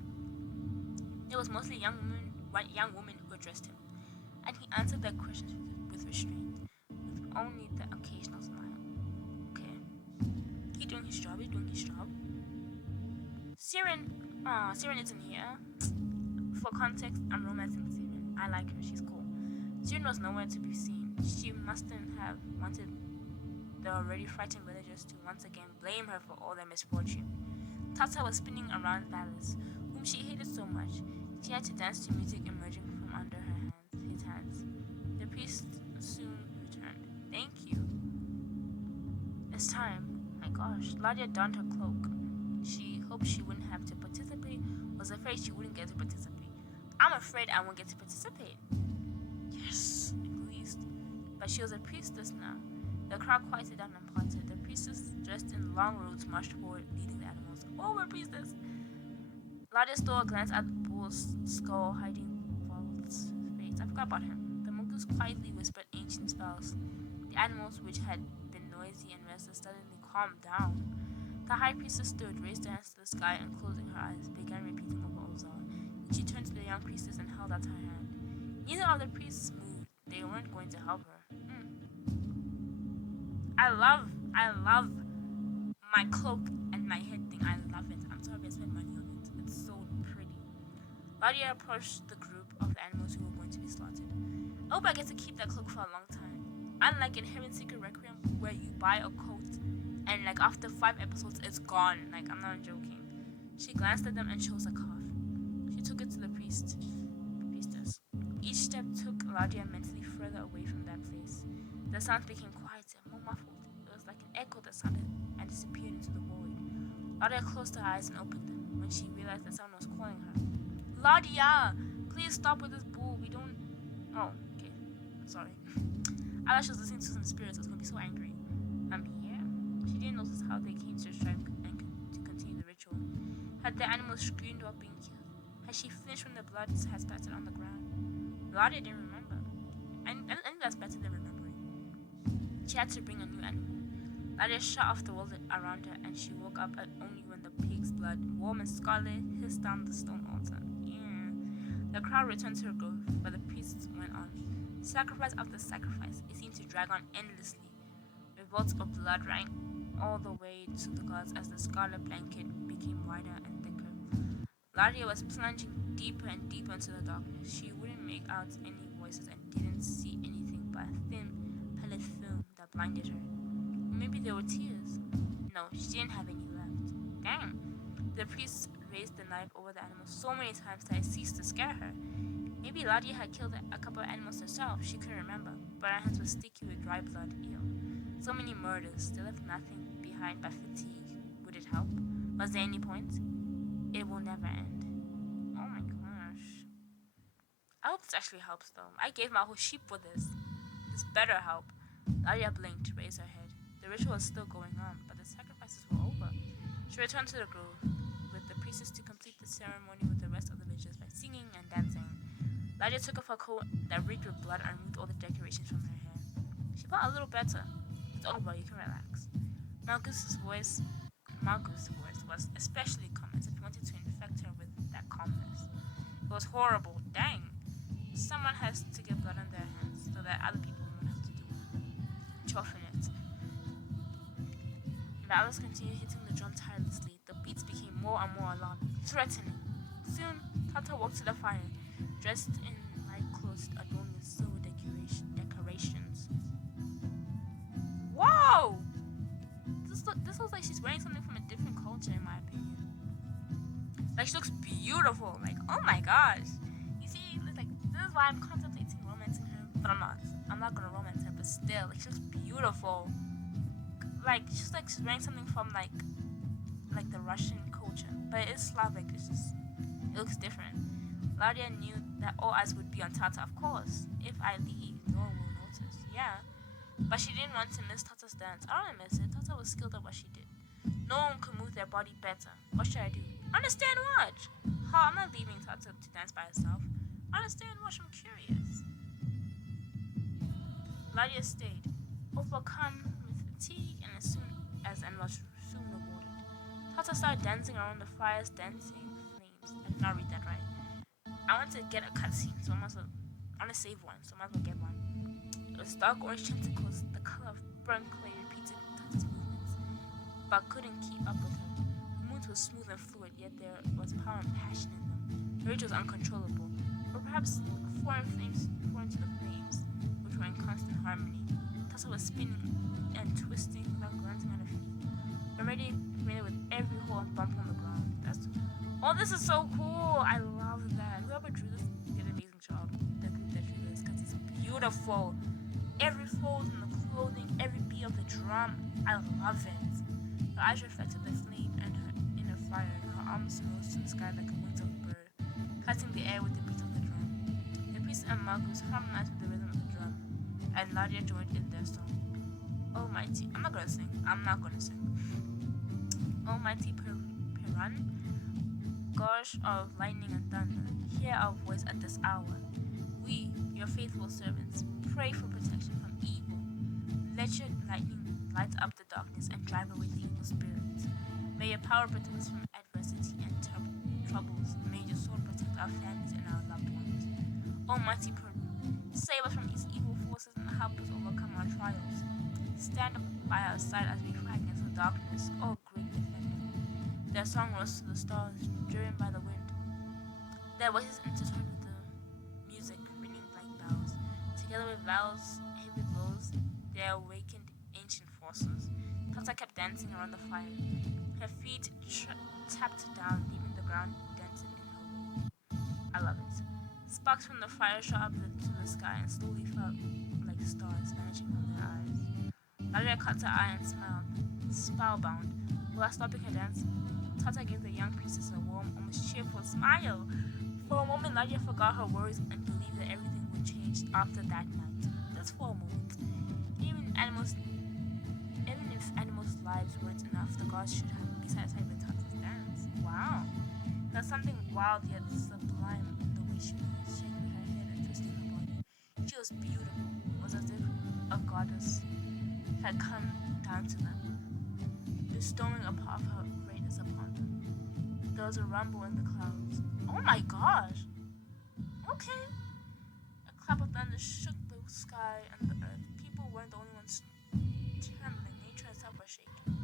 It was mostly young women who addressed him, and he answered their questions with restraint, with only the occasional smile. Okay. He's doing his job. Sirin isn't here. For context, I'm romancing Sirin. I like her, she's cool. Sirin was nowhere to be seen. She mustn't have wanted the already frightened villagers to once again blame her for all their misfortune. Tata was spinning around Valis, whom she hated so much. She had to dance to music emerging from under his hands. The priest soon returned. Thank you. It's time. My gosh, Ladia donned her cloak. She hoped she wouldn't have to participate, was afraid she wouldn't get to participate. I'm afraid I won't get to participate. Yes, at least. But she was a priestess now. The crowd quieted down and parted. The priestess, dressed in long robes, marched forward, leading the animals. Oh, we're priestess! Ladia stole a glance at the bull's skull, hiding Valt's face. I forgot about him. The mongoose quietly whispered ancient spells. The animals, which had been noisy and restless, suddenly calmed down. The high priestess stood, raised her hands to the sky, and closing her eyes, began repeating over Ozar. Then she turned to the young priestess and held out her hand. Neither of the priests moved. They weren't going to help her. I love my cloak and my head thing. I love it. I'm sorry I spent money on it. It's so pretty. Ladia approached the group of the animals who were going to be slaughtered. I hope I get to keep that cloak for a long time. Unlike in Heaven Secret Requiem, where you buy a coat and like after 5 episodes it's gone. Like, I'm not joking. She glanced at them and chose a cough. She took it to the priestess. Each step took Ladia mentally further away from that place. The sounds became quieter, more muffled. It was like an echo that sounded and disappeared into the void. Ladia closed her eyes and opened them when she realized that someone was calling her. Ladia! Please stop with this bull. We don't... Oh, okay. Sorry. I thought she was listening to some spirits. I was going to be so angry. I'm here. She didn't notice how they came to strive and to continue the ritual. Had the animals screamed while being killed? Had she flinched when the blood had spattered on the ground? Ladia didn't remember. And I think that's better than remembering. She had to bring a new animal. Ladia shut off the walls around her, and she woke up only when the pig's blood, warm and scarlet, hissed down the stone altar. Yeah. The crowd returned to her grove, but the priests went on. Sacrifice after sacrifice, it seemed to drag on endlessly. Revolts of blood rang all the way to the gods as the scarlet blanket became wider and thicker. Ladia was plunging deeper and deeper into the darkness. She wouldn't make out any voices and didn't see anything but a thin, pallid film that blinded her. Maybe there were tears. No, she didn't have any left. Dang. The priest raised the knife over the animal so many times that it ceased to scare her. Maybe Ladia had killed a couple of animals herself. She couldn't remember, but her hands were sticky with dry blood. Ew. So many murders. They left nothing behind but fatigue. Would it help? Was there any point? It will never end. Oh my gosh. I hope this actually helps though. I gave my whole sheep for this. This better help. Ladia blinked, raised her head. The ritual was still going on, but the sacrifices were over. She returned to the grove with the priestess to complete the ceremony with the rest of the villagers by singing and dancing. Ladia took off her coat that reeked with blood and removed all the decorations from her hair. She felt a little better. It's over, you can relax. Marcus's voice was especially calm, as if he wanted to infect her with that calmness. It was horrible. Dang. Someone has to get blood on their hands so that other people won't have to do it. Chopping it. The others continued hitting the drum tirelessly. The beats became more and more alarming, threatening. Soon, Tata walked to the fire, dressed in light clothes adorned with silver decorations. Whoa! This looks like she's wearing something from a different culture, in my opinion. Like, she looks beautiful. Like, oh my gosh. You see, like, this is why I'm contemplating romancing her, but I'm not. I'm not gonna romance her, but still, like, she looks beautiful. Like, she's wearing something from like the Russian culture, but it is Slavic. It looks different. Ladia knew that all eyes would be on Tata, of course. If I leave, no one will notice. Yeah, but she didn't want to miss Tata's dance. I don't miss it. Tata was skilled at what she did. No one could move their body better. What should I do? Understand watch. I'm not leaving Tata to dance by herself. Understand watch. I'm curious. Ladia stayed, overcome with fatigue, and was soon rewarded. Tata started dancing around the fire's dancing flames. I did not read that right. I want to get a cutscene, so I want to save one, so I might as well get one. It was dark orange tentacles, the color of burnt clay, repeated Tata's movements, but couldn't keep up with her. The moves were smooth and fluid, yet there was power and passion in them. The rage was uncontrollable, or perhaps foreign to the flames, which were in constant harmony. Tata was spinning and twisting without glancing at her feet, already familiar with every hole and bump on the ground. This is so cool. I love that. Whoever drew this did an amazing job. The group that drew this, because it's beautiful. Every fold in the clothing, every beat of the drum, I love it. Her eyes reflected the flame and her inner fire, and her arms rose to the sky like a wings of a bird, cutting the air with the beat of the drum. The priest and Marcus harmonized with the rhythm of the drum, and Ladia joined in their song. Almighty, I'm not gonna sing. Almighty Piran, gosh of lightning and thunder, hear our voice at this hour. We, your faithful servants, pray for protection from evil. Let your lightning light up the darkness and drive away the evil spirits. May your power protect us from adversity and troubles. May your sword protect our families and our loved ones. Almighty Peru, save us from these evil forces and help us overcome our trials. Stand by our side as we fight against the darkness, O great defender. Their song rose to the stars, driven by the wind. Their voices intertwined with the music, ringing like bells. Together with vows, heavy blows, they awakened ancient forces. Tata kept dancing around the fire. Her feet tapped down, leaving the ground dented in her way. I love it. Sparks from the fire shot up to the sky and slowly felt like stars vanishing from their eyes. Ladia caught her eye and smiled, spellbound. While stopping her dance, Tata gave the young princess a warm, almost cheerful smile. For a moment, Ladia forgot her worries and believed that everything would change after that night. Just for a moment. Even if animals' lives weren't enough, the gods should have be satisfied with Tata's dance. Wow. There's something wild yet sublime in the way she was shaking her head and twisting her body. She was beautiful. It was as if a goddess had come down to them, bestowing a part of her greatness upon them. There was a rumble in the clouds. Oh my gosh! Okay. A clap of thunder shook the sky and the earth. People weren't the only ones trembling. Nature itself was shaking.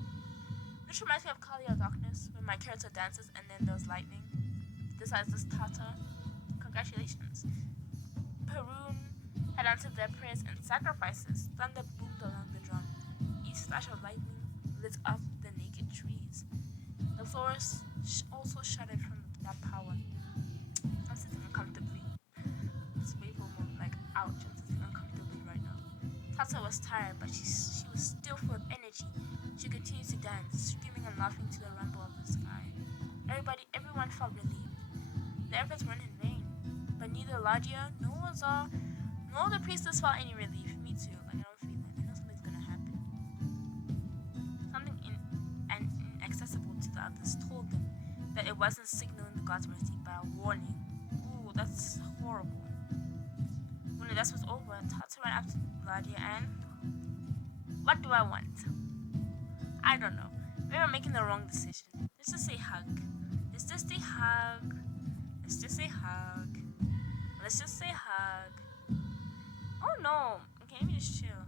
This reminds me of Kalia Darkness, where my character dances and then there's lightning. Besides this Tata, congratulations. Perun had answered their prayers and sacrifices. Thunder boomed along the drum. Each flash of lightning lit up the naked trees. The forest also shuddered from that power. I'm sitting uncomfortably. It's way more like, ouch, I'm sitting uncomfortably right now. Tata was tired, but she was still full of energy. She continued to dance, screaming and laughing to the rumble of the sky. Everyone felt relieved. The efforts weren't in vain. But neither Ladia nor Azar nor the priestess felt any relief. Me too. Like, I don't feel it. I know something's gonna happen. Something inaccessible to the others told them that it wasn't signaling the gods' mercy, but a warning. Ooh, that's horrible. When the dance was over, Tata ran up to Ladia and... What do I want? I don't know. Maybe I'm making the wrong decision. Let's just say hug. Let's just say hug. Let's just say hug. Let's just say hug. Oh no. Okay, let me just chill.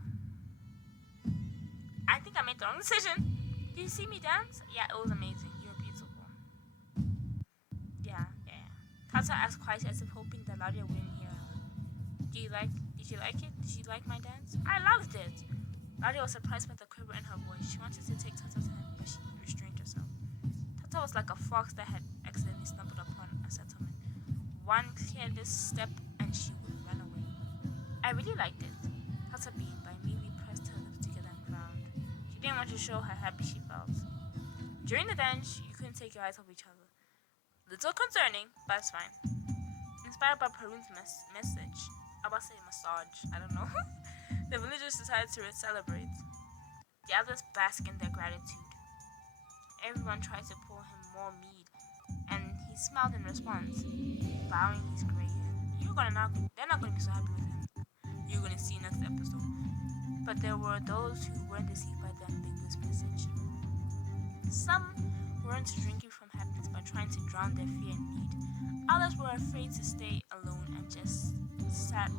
I think I made the wrong decision. Did you see me dance? Yeah, it was amazing. You were beautiful. Yeah. Tata asked quietly as if hoping that Ladia wouldn't hear her. Did you like it? Did you like my dance? I loved it. Ladia was surprised by the quiver in her voice. She wanted to take Tata's hand, but she restrained herself. Tata was like a fox that had accidentally stumbled upon a settlement. One careless step and she would run away. I really liked it. Tata beamed, but immediately pressed her lips together and frowned. She didn't want to show how happy she felt. During the dance, you couldn't take your eyes off each other. Little concerning, but it's fine. Inspired by Perun's message, I was about to say massage, I don't know. The villagers decided to celebrate. The others basked in their gratitude. Everyone tried to pour him more mead, and he smiled in response, bowing his gray head. They're not gonna be so happy with him. You're gonna see next episode. But there were those who weren't deceived by the ambiguous message. Some weren't drinking from happiness by trying to drown their fear and need. Others were afraid to stay alone and just sat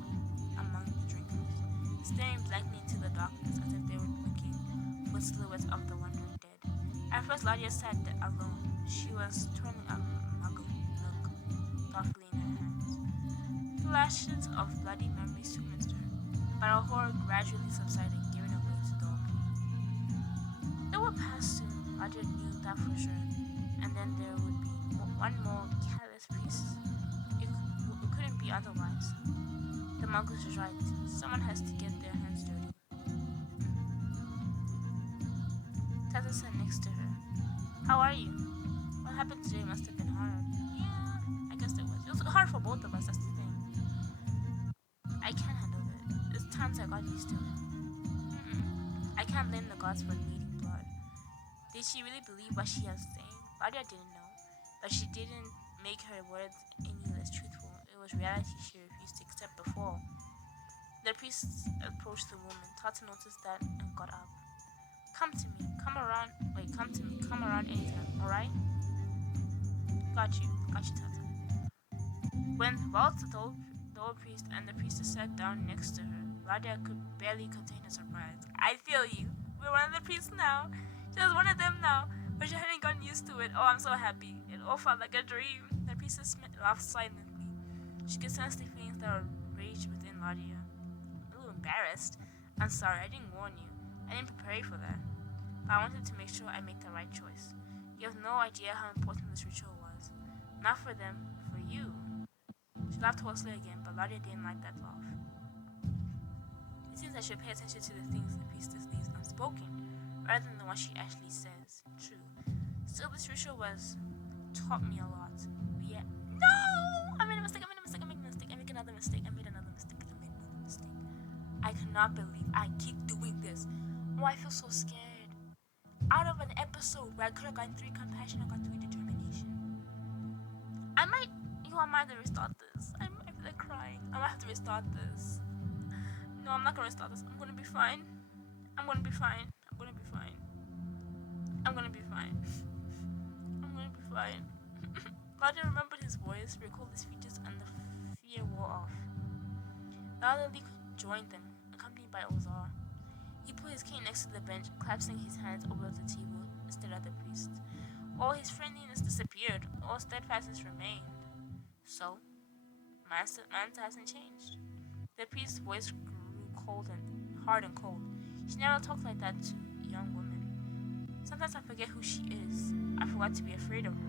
among the drinkers, staring blankly into the darkness as if they were looking for silhouettes of the wandering dead. At first, Ladia sat alone. She was twirling a mug of milk thoughtfully in her hands. Flashes of bloody memories tormented her, but her horror gradually subsided, giving way to dull pain. It would pass soon, Ladia knew that for sure, and then there would be one more careless priest. It couldn't be otherwise. The monk was right. Someone has to get their hands dirty. Tata sat next to her. How are you? What happened today must have been hard. Yeah, I guess it was. It was hard for both of us, that's the thing. I can't handle it. There's times I got used to it. I can't blame the gods for needing blood. Did she really believe what she was saying? Ladia didn't know, but she didn't make her words any less truthful. It was reality she refused to accept before. The priest approached the woman. Tata noticed that and got up. Come to me. Come around anytime, alright? Got you, Tata. When both the old priest and the priestess sat down next to her, Ladia could barely contain her surprise. I feel you. We're one of the priests now. She was one of them now, but she hadn't gotten used to it. Oh, I'm so happy. It all felt like a dream. The priestess laughed silently. She could sense the feelings that raged within Ladia. A little embarrassed. I'm sorry, I didn't warn you. I didn't prepare you for that. But I wanted to make sure I make the right choice. You have no idea how important this ritual was. Not for them, for you. She laughed hoarsely again, but Ladia didn't like that laugh. It seems I should pay attention to the things the priestess leaves unspoken, rather than the ones she actually says. True. Still, this ritual taught me a lot. Yeah. No! I made another mistake. I cannot believe I keep doing this. Oh, I feel so scared. Out of an episode where I could have gotten 3 compassion, I got 3 determination. I might have to restart this. I feel like crying. I might have to restart this. No, I'm not gonna restart this. I'm gonna be fine. Ladia remembered his voice, recalled his features, and the fear wore off. Lala joined them, accompanied by Ozar. He put his cane next to the bench, clasping his hands over the table, and stared at the priest. All his friendliness disappeared, all steadfastness remained. So, Manta hasn't changed. The priest's voice grew cold and hard and cold. She never talked like that to a young woman. Sometimes I forget who she is. I forgot to be afraid of her.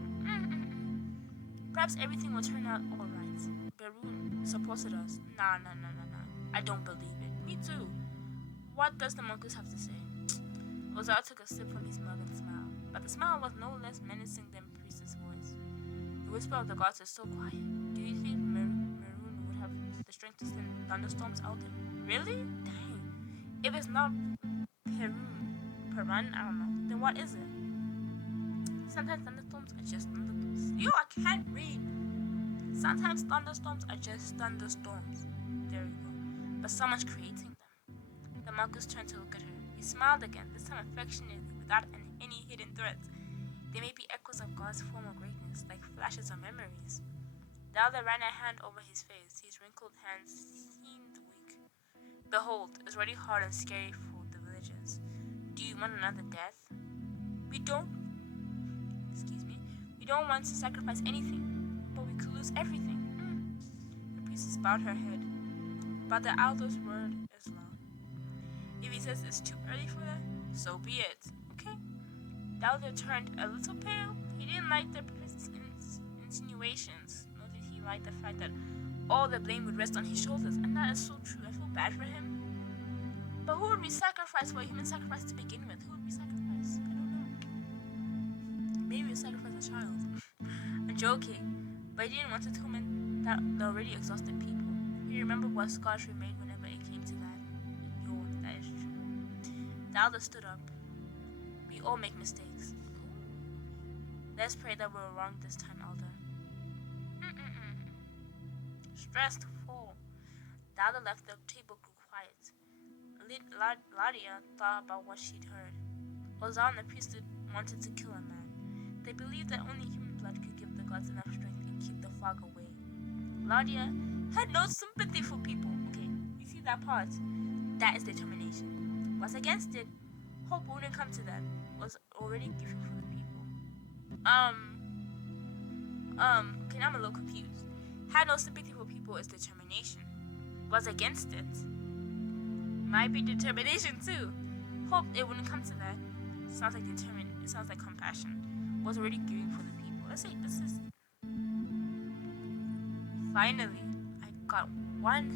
Perhaps everything will turn out all right. Berun supported us. Nah. I don't believe it. Me too. What does the mongoose have to say? Ozar took a sip from his mug and smiled, but the smile was no less menacing than Priest's voice. The whisper of the gods is so quiet. Do you think Maroon would have the strength to send thunderstorms out there? Really? Dang. If it's not Perun, I don't know. Then what is it? Sometimes thunderstorms are just thunderstorms. Yo, I can't read. Sometimes thunderstorms are just thunderstorms. There we go. But someone's creating them. The mongoose turned to look at her. He smiled again, this time affectionately, without any hidden threat. They may be echoes of God's former greatness, like flashes of memories. The elder ran a hand over his face. His wrinkled hands seemed weak. Behold, it's already hard and scary for the villagers. Do you want another death? We don't want to sacrifice anything, but we could lose everything. The priestess bowed her head. But the elder's word is law. If he says it's too early for that, so be it, okay? The elder turned a little pale. He didn't like the priest's insinuations, nor did he like the fact that all the blame would rest on his shoulders, and that is so true. I feel bad for him. But who would we sacrifice for a human sacrifice to begin with? Who would we sacrifice? I don't know. Maybe we sacrifice a child. I'm joking, but he didn't want to torment the already exhausted people. He remembered what scars remained whenever it came to that. Yo, that is true. The elder stood up. We all make mistakes. Let's pray that we're wrong this time, elder. Stressed, full. The elder left. The table grew quiet. Ladia thought about what she'd heard. Ozal and the priesthood wanted to kill a man. They believed that only human blood could give the gods enough strength and keep the fog away. Ladia had no sympathy for people. Okay, you see that part? That is determination. Was against it. Hope wouldn't come to that. Was already giving for the people. Okay, now I'm a little confused. Had no sympathy for people is determination. Was against it. Might be determination too. Hoped it wouldn't come to that. Sounds like determined. It sounds like compassion. Was already giving for the people. Let's see, this is... Finally, I got one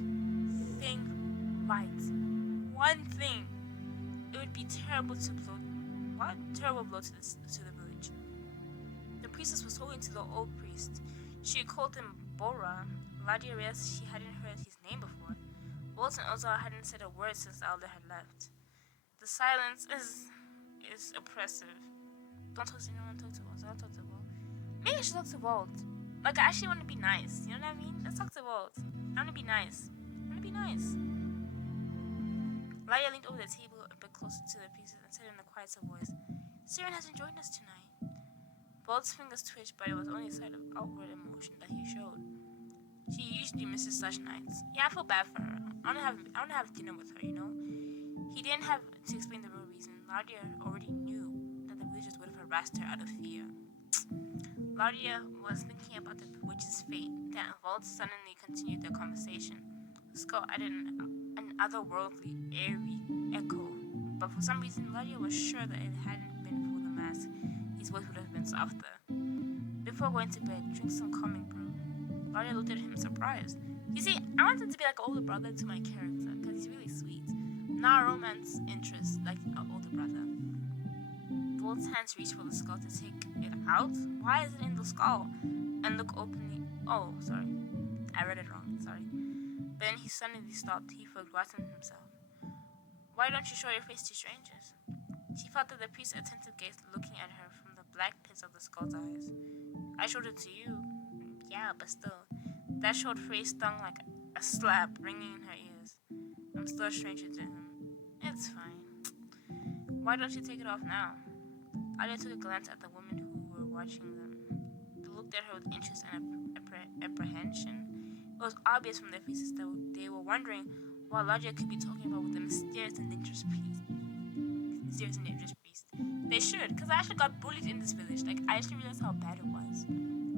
thing right. One thing. It would be terrible to blow... What? Terrible blow to the village. The priestess was talking to the old priest. She called him Bora. Ladia realized she hadn't heard his name before. Walt and Ozar hadn't said a word since the elder had left. The silence is oppressive. Don't talk to anyone, talk to Walt. Don't talk to Walt. Maybe I should talk to Walt. Like, I actually want to be nice. You know what I mean? Let's talk to Walt. I want to be nice. Ladia leaned over the table a bit closer to the pieces and said in a quieter voice, Sirin hasn't joined us tonight. Walt's fingers twitched, but it was only a sign of outward emotion that he showed. She usually misses such nights. Yeah, I feel bad for her. I want to have dinner with her, you know? He didn't have to explain the real reason. Ladia already knew that the villagers would have harassed her out of fear. Ladia was thinking about the witch's fate. Then Walt suddenly continued their conversation. Skull added an otherworldly, airy echo. But for some reason, Ladia was sure that it hadn't been for the mask, his voice would have been softer. Before going to bed, drink some calming brew. Ladia looked at him surprised. You see, I wanted to be like an older brother to my character, because he's really sweet. Not a romance interest like an older brother. Walt's hands reached for the skull to take it out. Why is it in the skull? And look openly. Oh, sorry. I read it wrong, sorry. But then he suddenly stopped. He forgotten himself. Why don't you show your face to strangers? She felt that the priest's attentive gaze looking at her from the black pits of the skull's eyes. I showed it to you. Yeah, but still. That short phrase stung like a slap ringing in her ears. I'm still a stranger to him. It's fine. Why don't you take it off now? Alia took a glance at the women who were watching them. They looked at her with interest and apprehension. It was obvious from their faces that they were wondering while Ladia could be talking about with the mysterious and dangerous priest. Mysterious and dangerous priest. They should, because I actually got bullied in this village. Like, I actually realized how bad it was.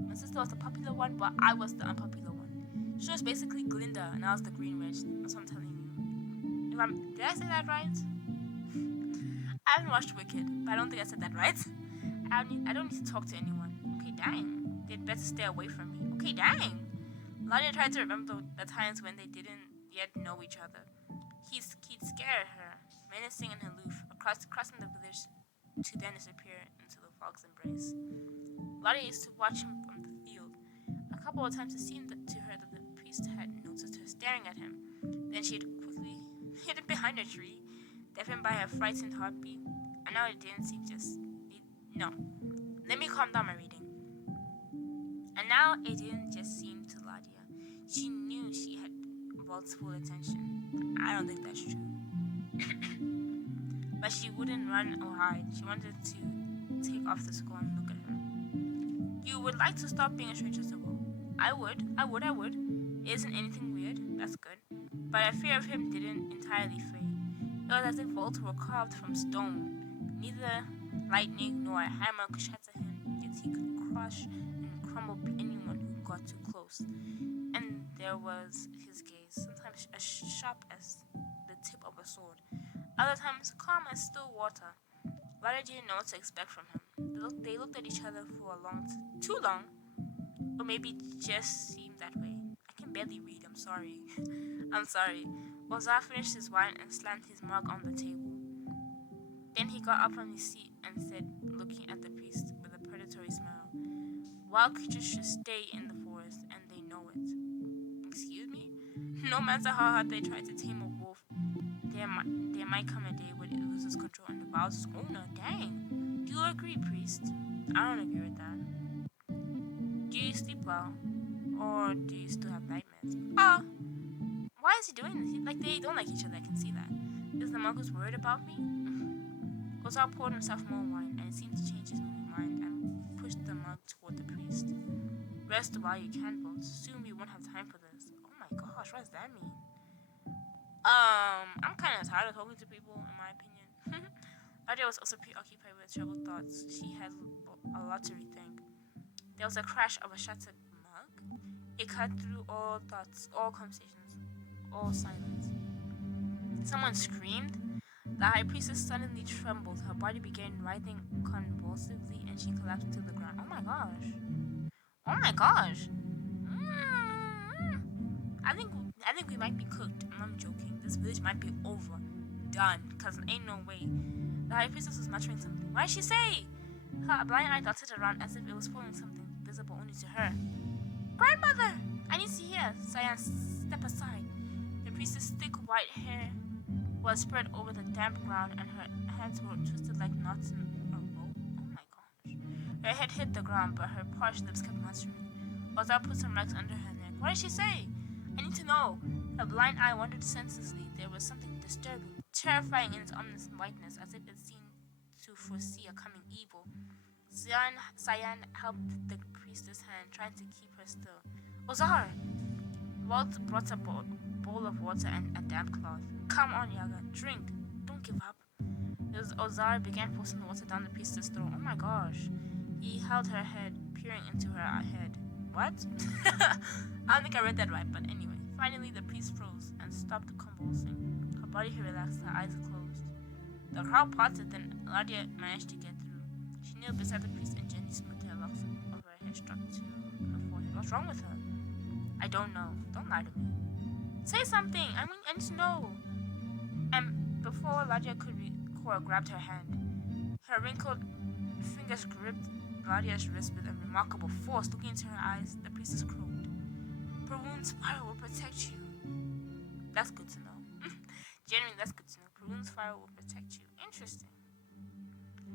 My sister was the popular one, but I was the unpopular one. She was basically Glinda, and I was the Green Witch. That's what I'm telling you. Did I say that right? I haven't watched Wicked, but I don't think I said that right. I don't need to talk to anyone. Okay, dang. They'd better stay away from me. Okay, dang. Ladia tried to remember the times when they didn't yet know each other. He'd scare her, menacing and aloof, crossing the village to then disappear into the fog's embrace. Ladia used to watch him from the field. A couple of times it seemed to her that the priest had noticed her staring at him. Then she'd quickly hidden behind a tree, deafened by her frightened heartbeat, and now it didn't seem no. Let me calm down my reading. And now it didn't just seem to Ladia. She knew she had Walt's full attention. I don't think that's true. But she wouldn't run or hide. She wanted to take off the skull and look at her. You would like to stop being a stranger to Walt? I would. It isn't anything weird. That's good. But a fear of him didn't entirely fade. It was as if Walt were carved from stone. Neither lightning nor a hammer could shatter him, yet he could crush and crumble anyone who got too close. And there was his gaze, sometimes as sharp as the tip of a sword, other times calm as still water. Ladia didn't know what to expect from him. They looked at each other for too long, or maybe it just seemed that way. I can barely read, I'm sorry. I'm sorry. Ozar finished his wine and slammed his mug on the table. Then he got up from his seat and said, looking at the priest with a predatory smile, "Wild creatures should stay in the forest, and they know it." Excuse me? No matter how hard they try to tame a wolf, there might come a day when it loses control and devours its owner. Dang. Do you agree, priest? I don't agree with that. Do you sleep well? Or do you still have nightmares? Oh, why is he doing this? They don't like each other, I can see that. Is the mongoose worried about me? Ozar poured himself more wine, and it seemed to change his mind and pushed the mug toward the priest. Rest while you can, Bolt. Soon we won't have time for this. Oh my gosh, what does that mean? I'm kind of tired of talking to people, in my opinion. Nadia was also preoccupied with troubled thoughts. She had a lot to rethink. There was a crash of a shattered mug. It cut through all thoughts, all conversations, all silence. Someone screamed. The high priestess suddenly trembled. Her body began writhing convulsively, and she collapsed to the ground. Oh my gosh! Oh my gosh! I think we might be cooked. I'm joking. This village might be over, done. Cause ain't no way. The high priestess was muttering something. What did she say? Her blind eye darted around as if it was following something visible only to her. Grandmother! I need to hear. Sirin, step aside. The priestess' thick white hair was spread over the damp ground, and her hands were twisted like knots in a rope. Oh my gosh. Her head hit the ground, but her parched lips kept muttering. Ozar put some rags under her neck. What did she say? I need to know. Her blind eye wandered senselessly. There was something disturbing, terrifying in its ominous whiteness, as if it seemed to foresee a coming evil. Sirin helped the priestess hand, trying to keep her still. Ozar! Walt brought a bowl of water and a damp cloth. Come on, Yaga, drink. Don't give up. Ozar began forcing the water down the priestess' throat. Oh my gosh. He held her head, peering into her head. What? I don't think I read that right, but anyway. Finally, the priest froze and stopped convulsing. Her body relaxed, her eyes closed. The crowd parted, then Ladia managed to get through. She knelt beside the priest and gently smoothed her locks of her hair struck to her forehead. What's wrong with her? I don't know. Don't lie to me. Say something. I need to know. And before Ladia could recoil, grabbed her hand. Her wrinkled fingers gripped Ladia's wrist with a remarkable force. Looking into her eyes, the priestess croaked. Perun's fire will protect you. That's good to know. Genuinely, that's good to know. Perun's fire will protect you. Interesting.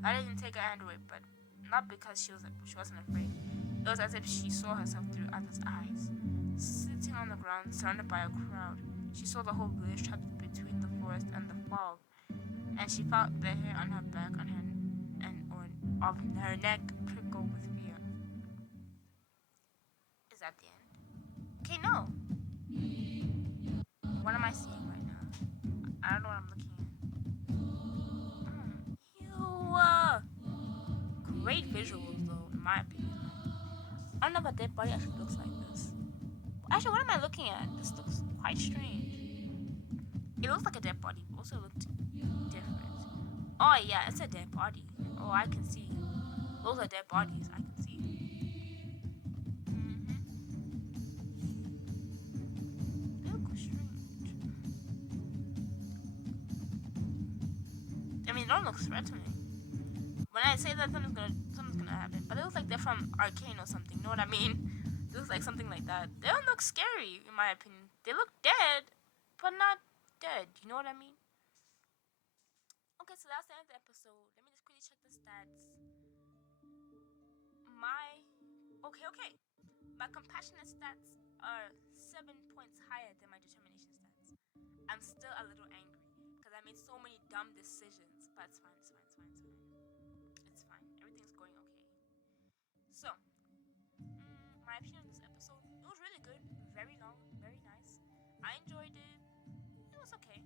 Ladia didn't take her hand away, but not because she wasn't afraid. It was as if she saw herself through others' eyes. Sitting on the ground, surrounded by a crowd, she saw the whole village trapped between the forest and the fog, and she felt the hair on her back, of her neck prickle with fear. Is that the end? Okay, no. What am I seeing right now? I don't know what I'm looking at. Great visuals though, in my opinion. I don't know if a dead body actually looks like this. Actually, what am I looking at? This looks quite strange. It looks like a dead body, but also looked different. Oh yeah, it's a dead body. Oh, I can see. Those are dead bodies. I can see. They look strange. I mean, they don't look threatening. When I say that, something's gonna happen. But they look like they're from Arcane or something. You know what I mean? They look like something like that. They don't look scary, in my opinion. They look dead, but not dead. You know what I mean? Okay, so that's the end of the episode. Let me just quickly check the stats. My okay. My compassionate stats are 7 points higher than my determination stats. I'm still a little angry because I made so many dumb decisions, but it's fine. It's fine. Everything's going okay. So, my opinion on this episode, it was really good, very long, very nice. I enjoyed it. It was okay.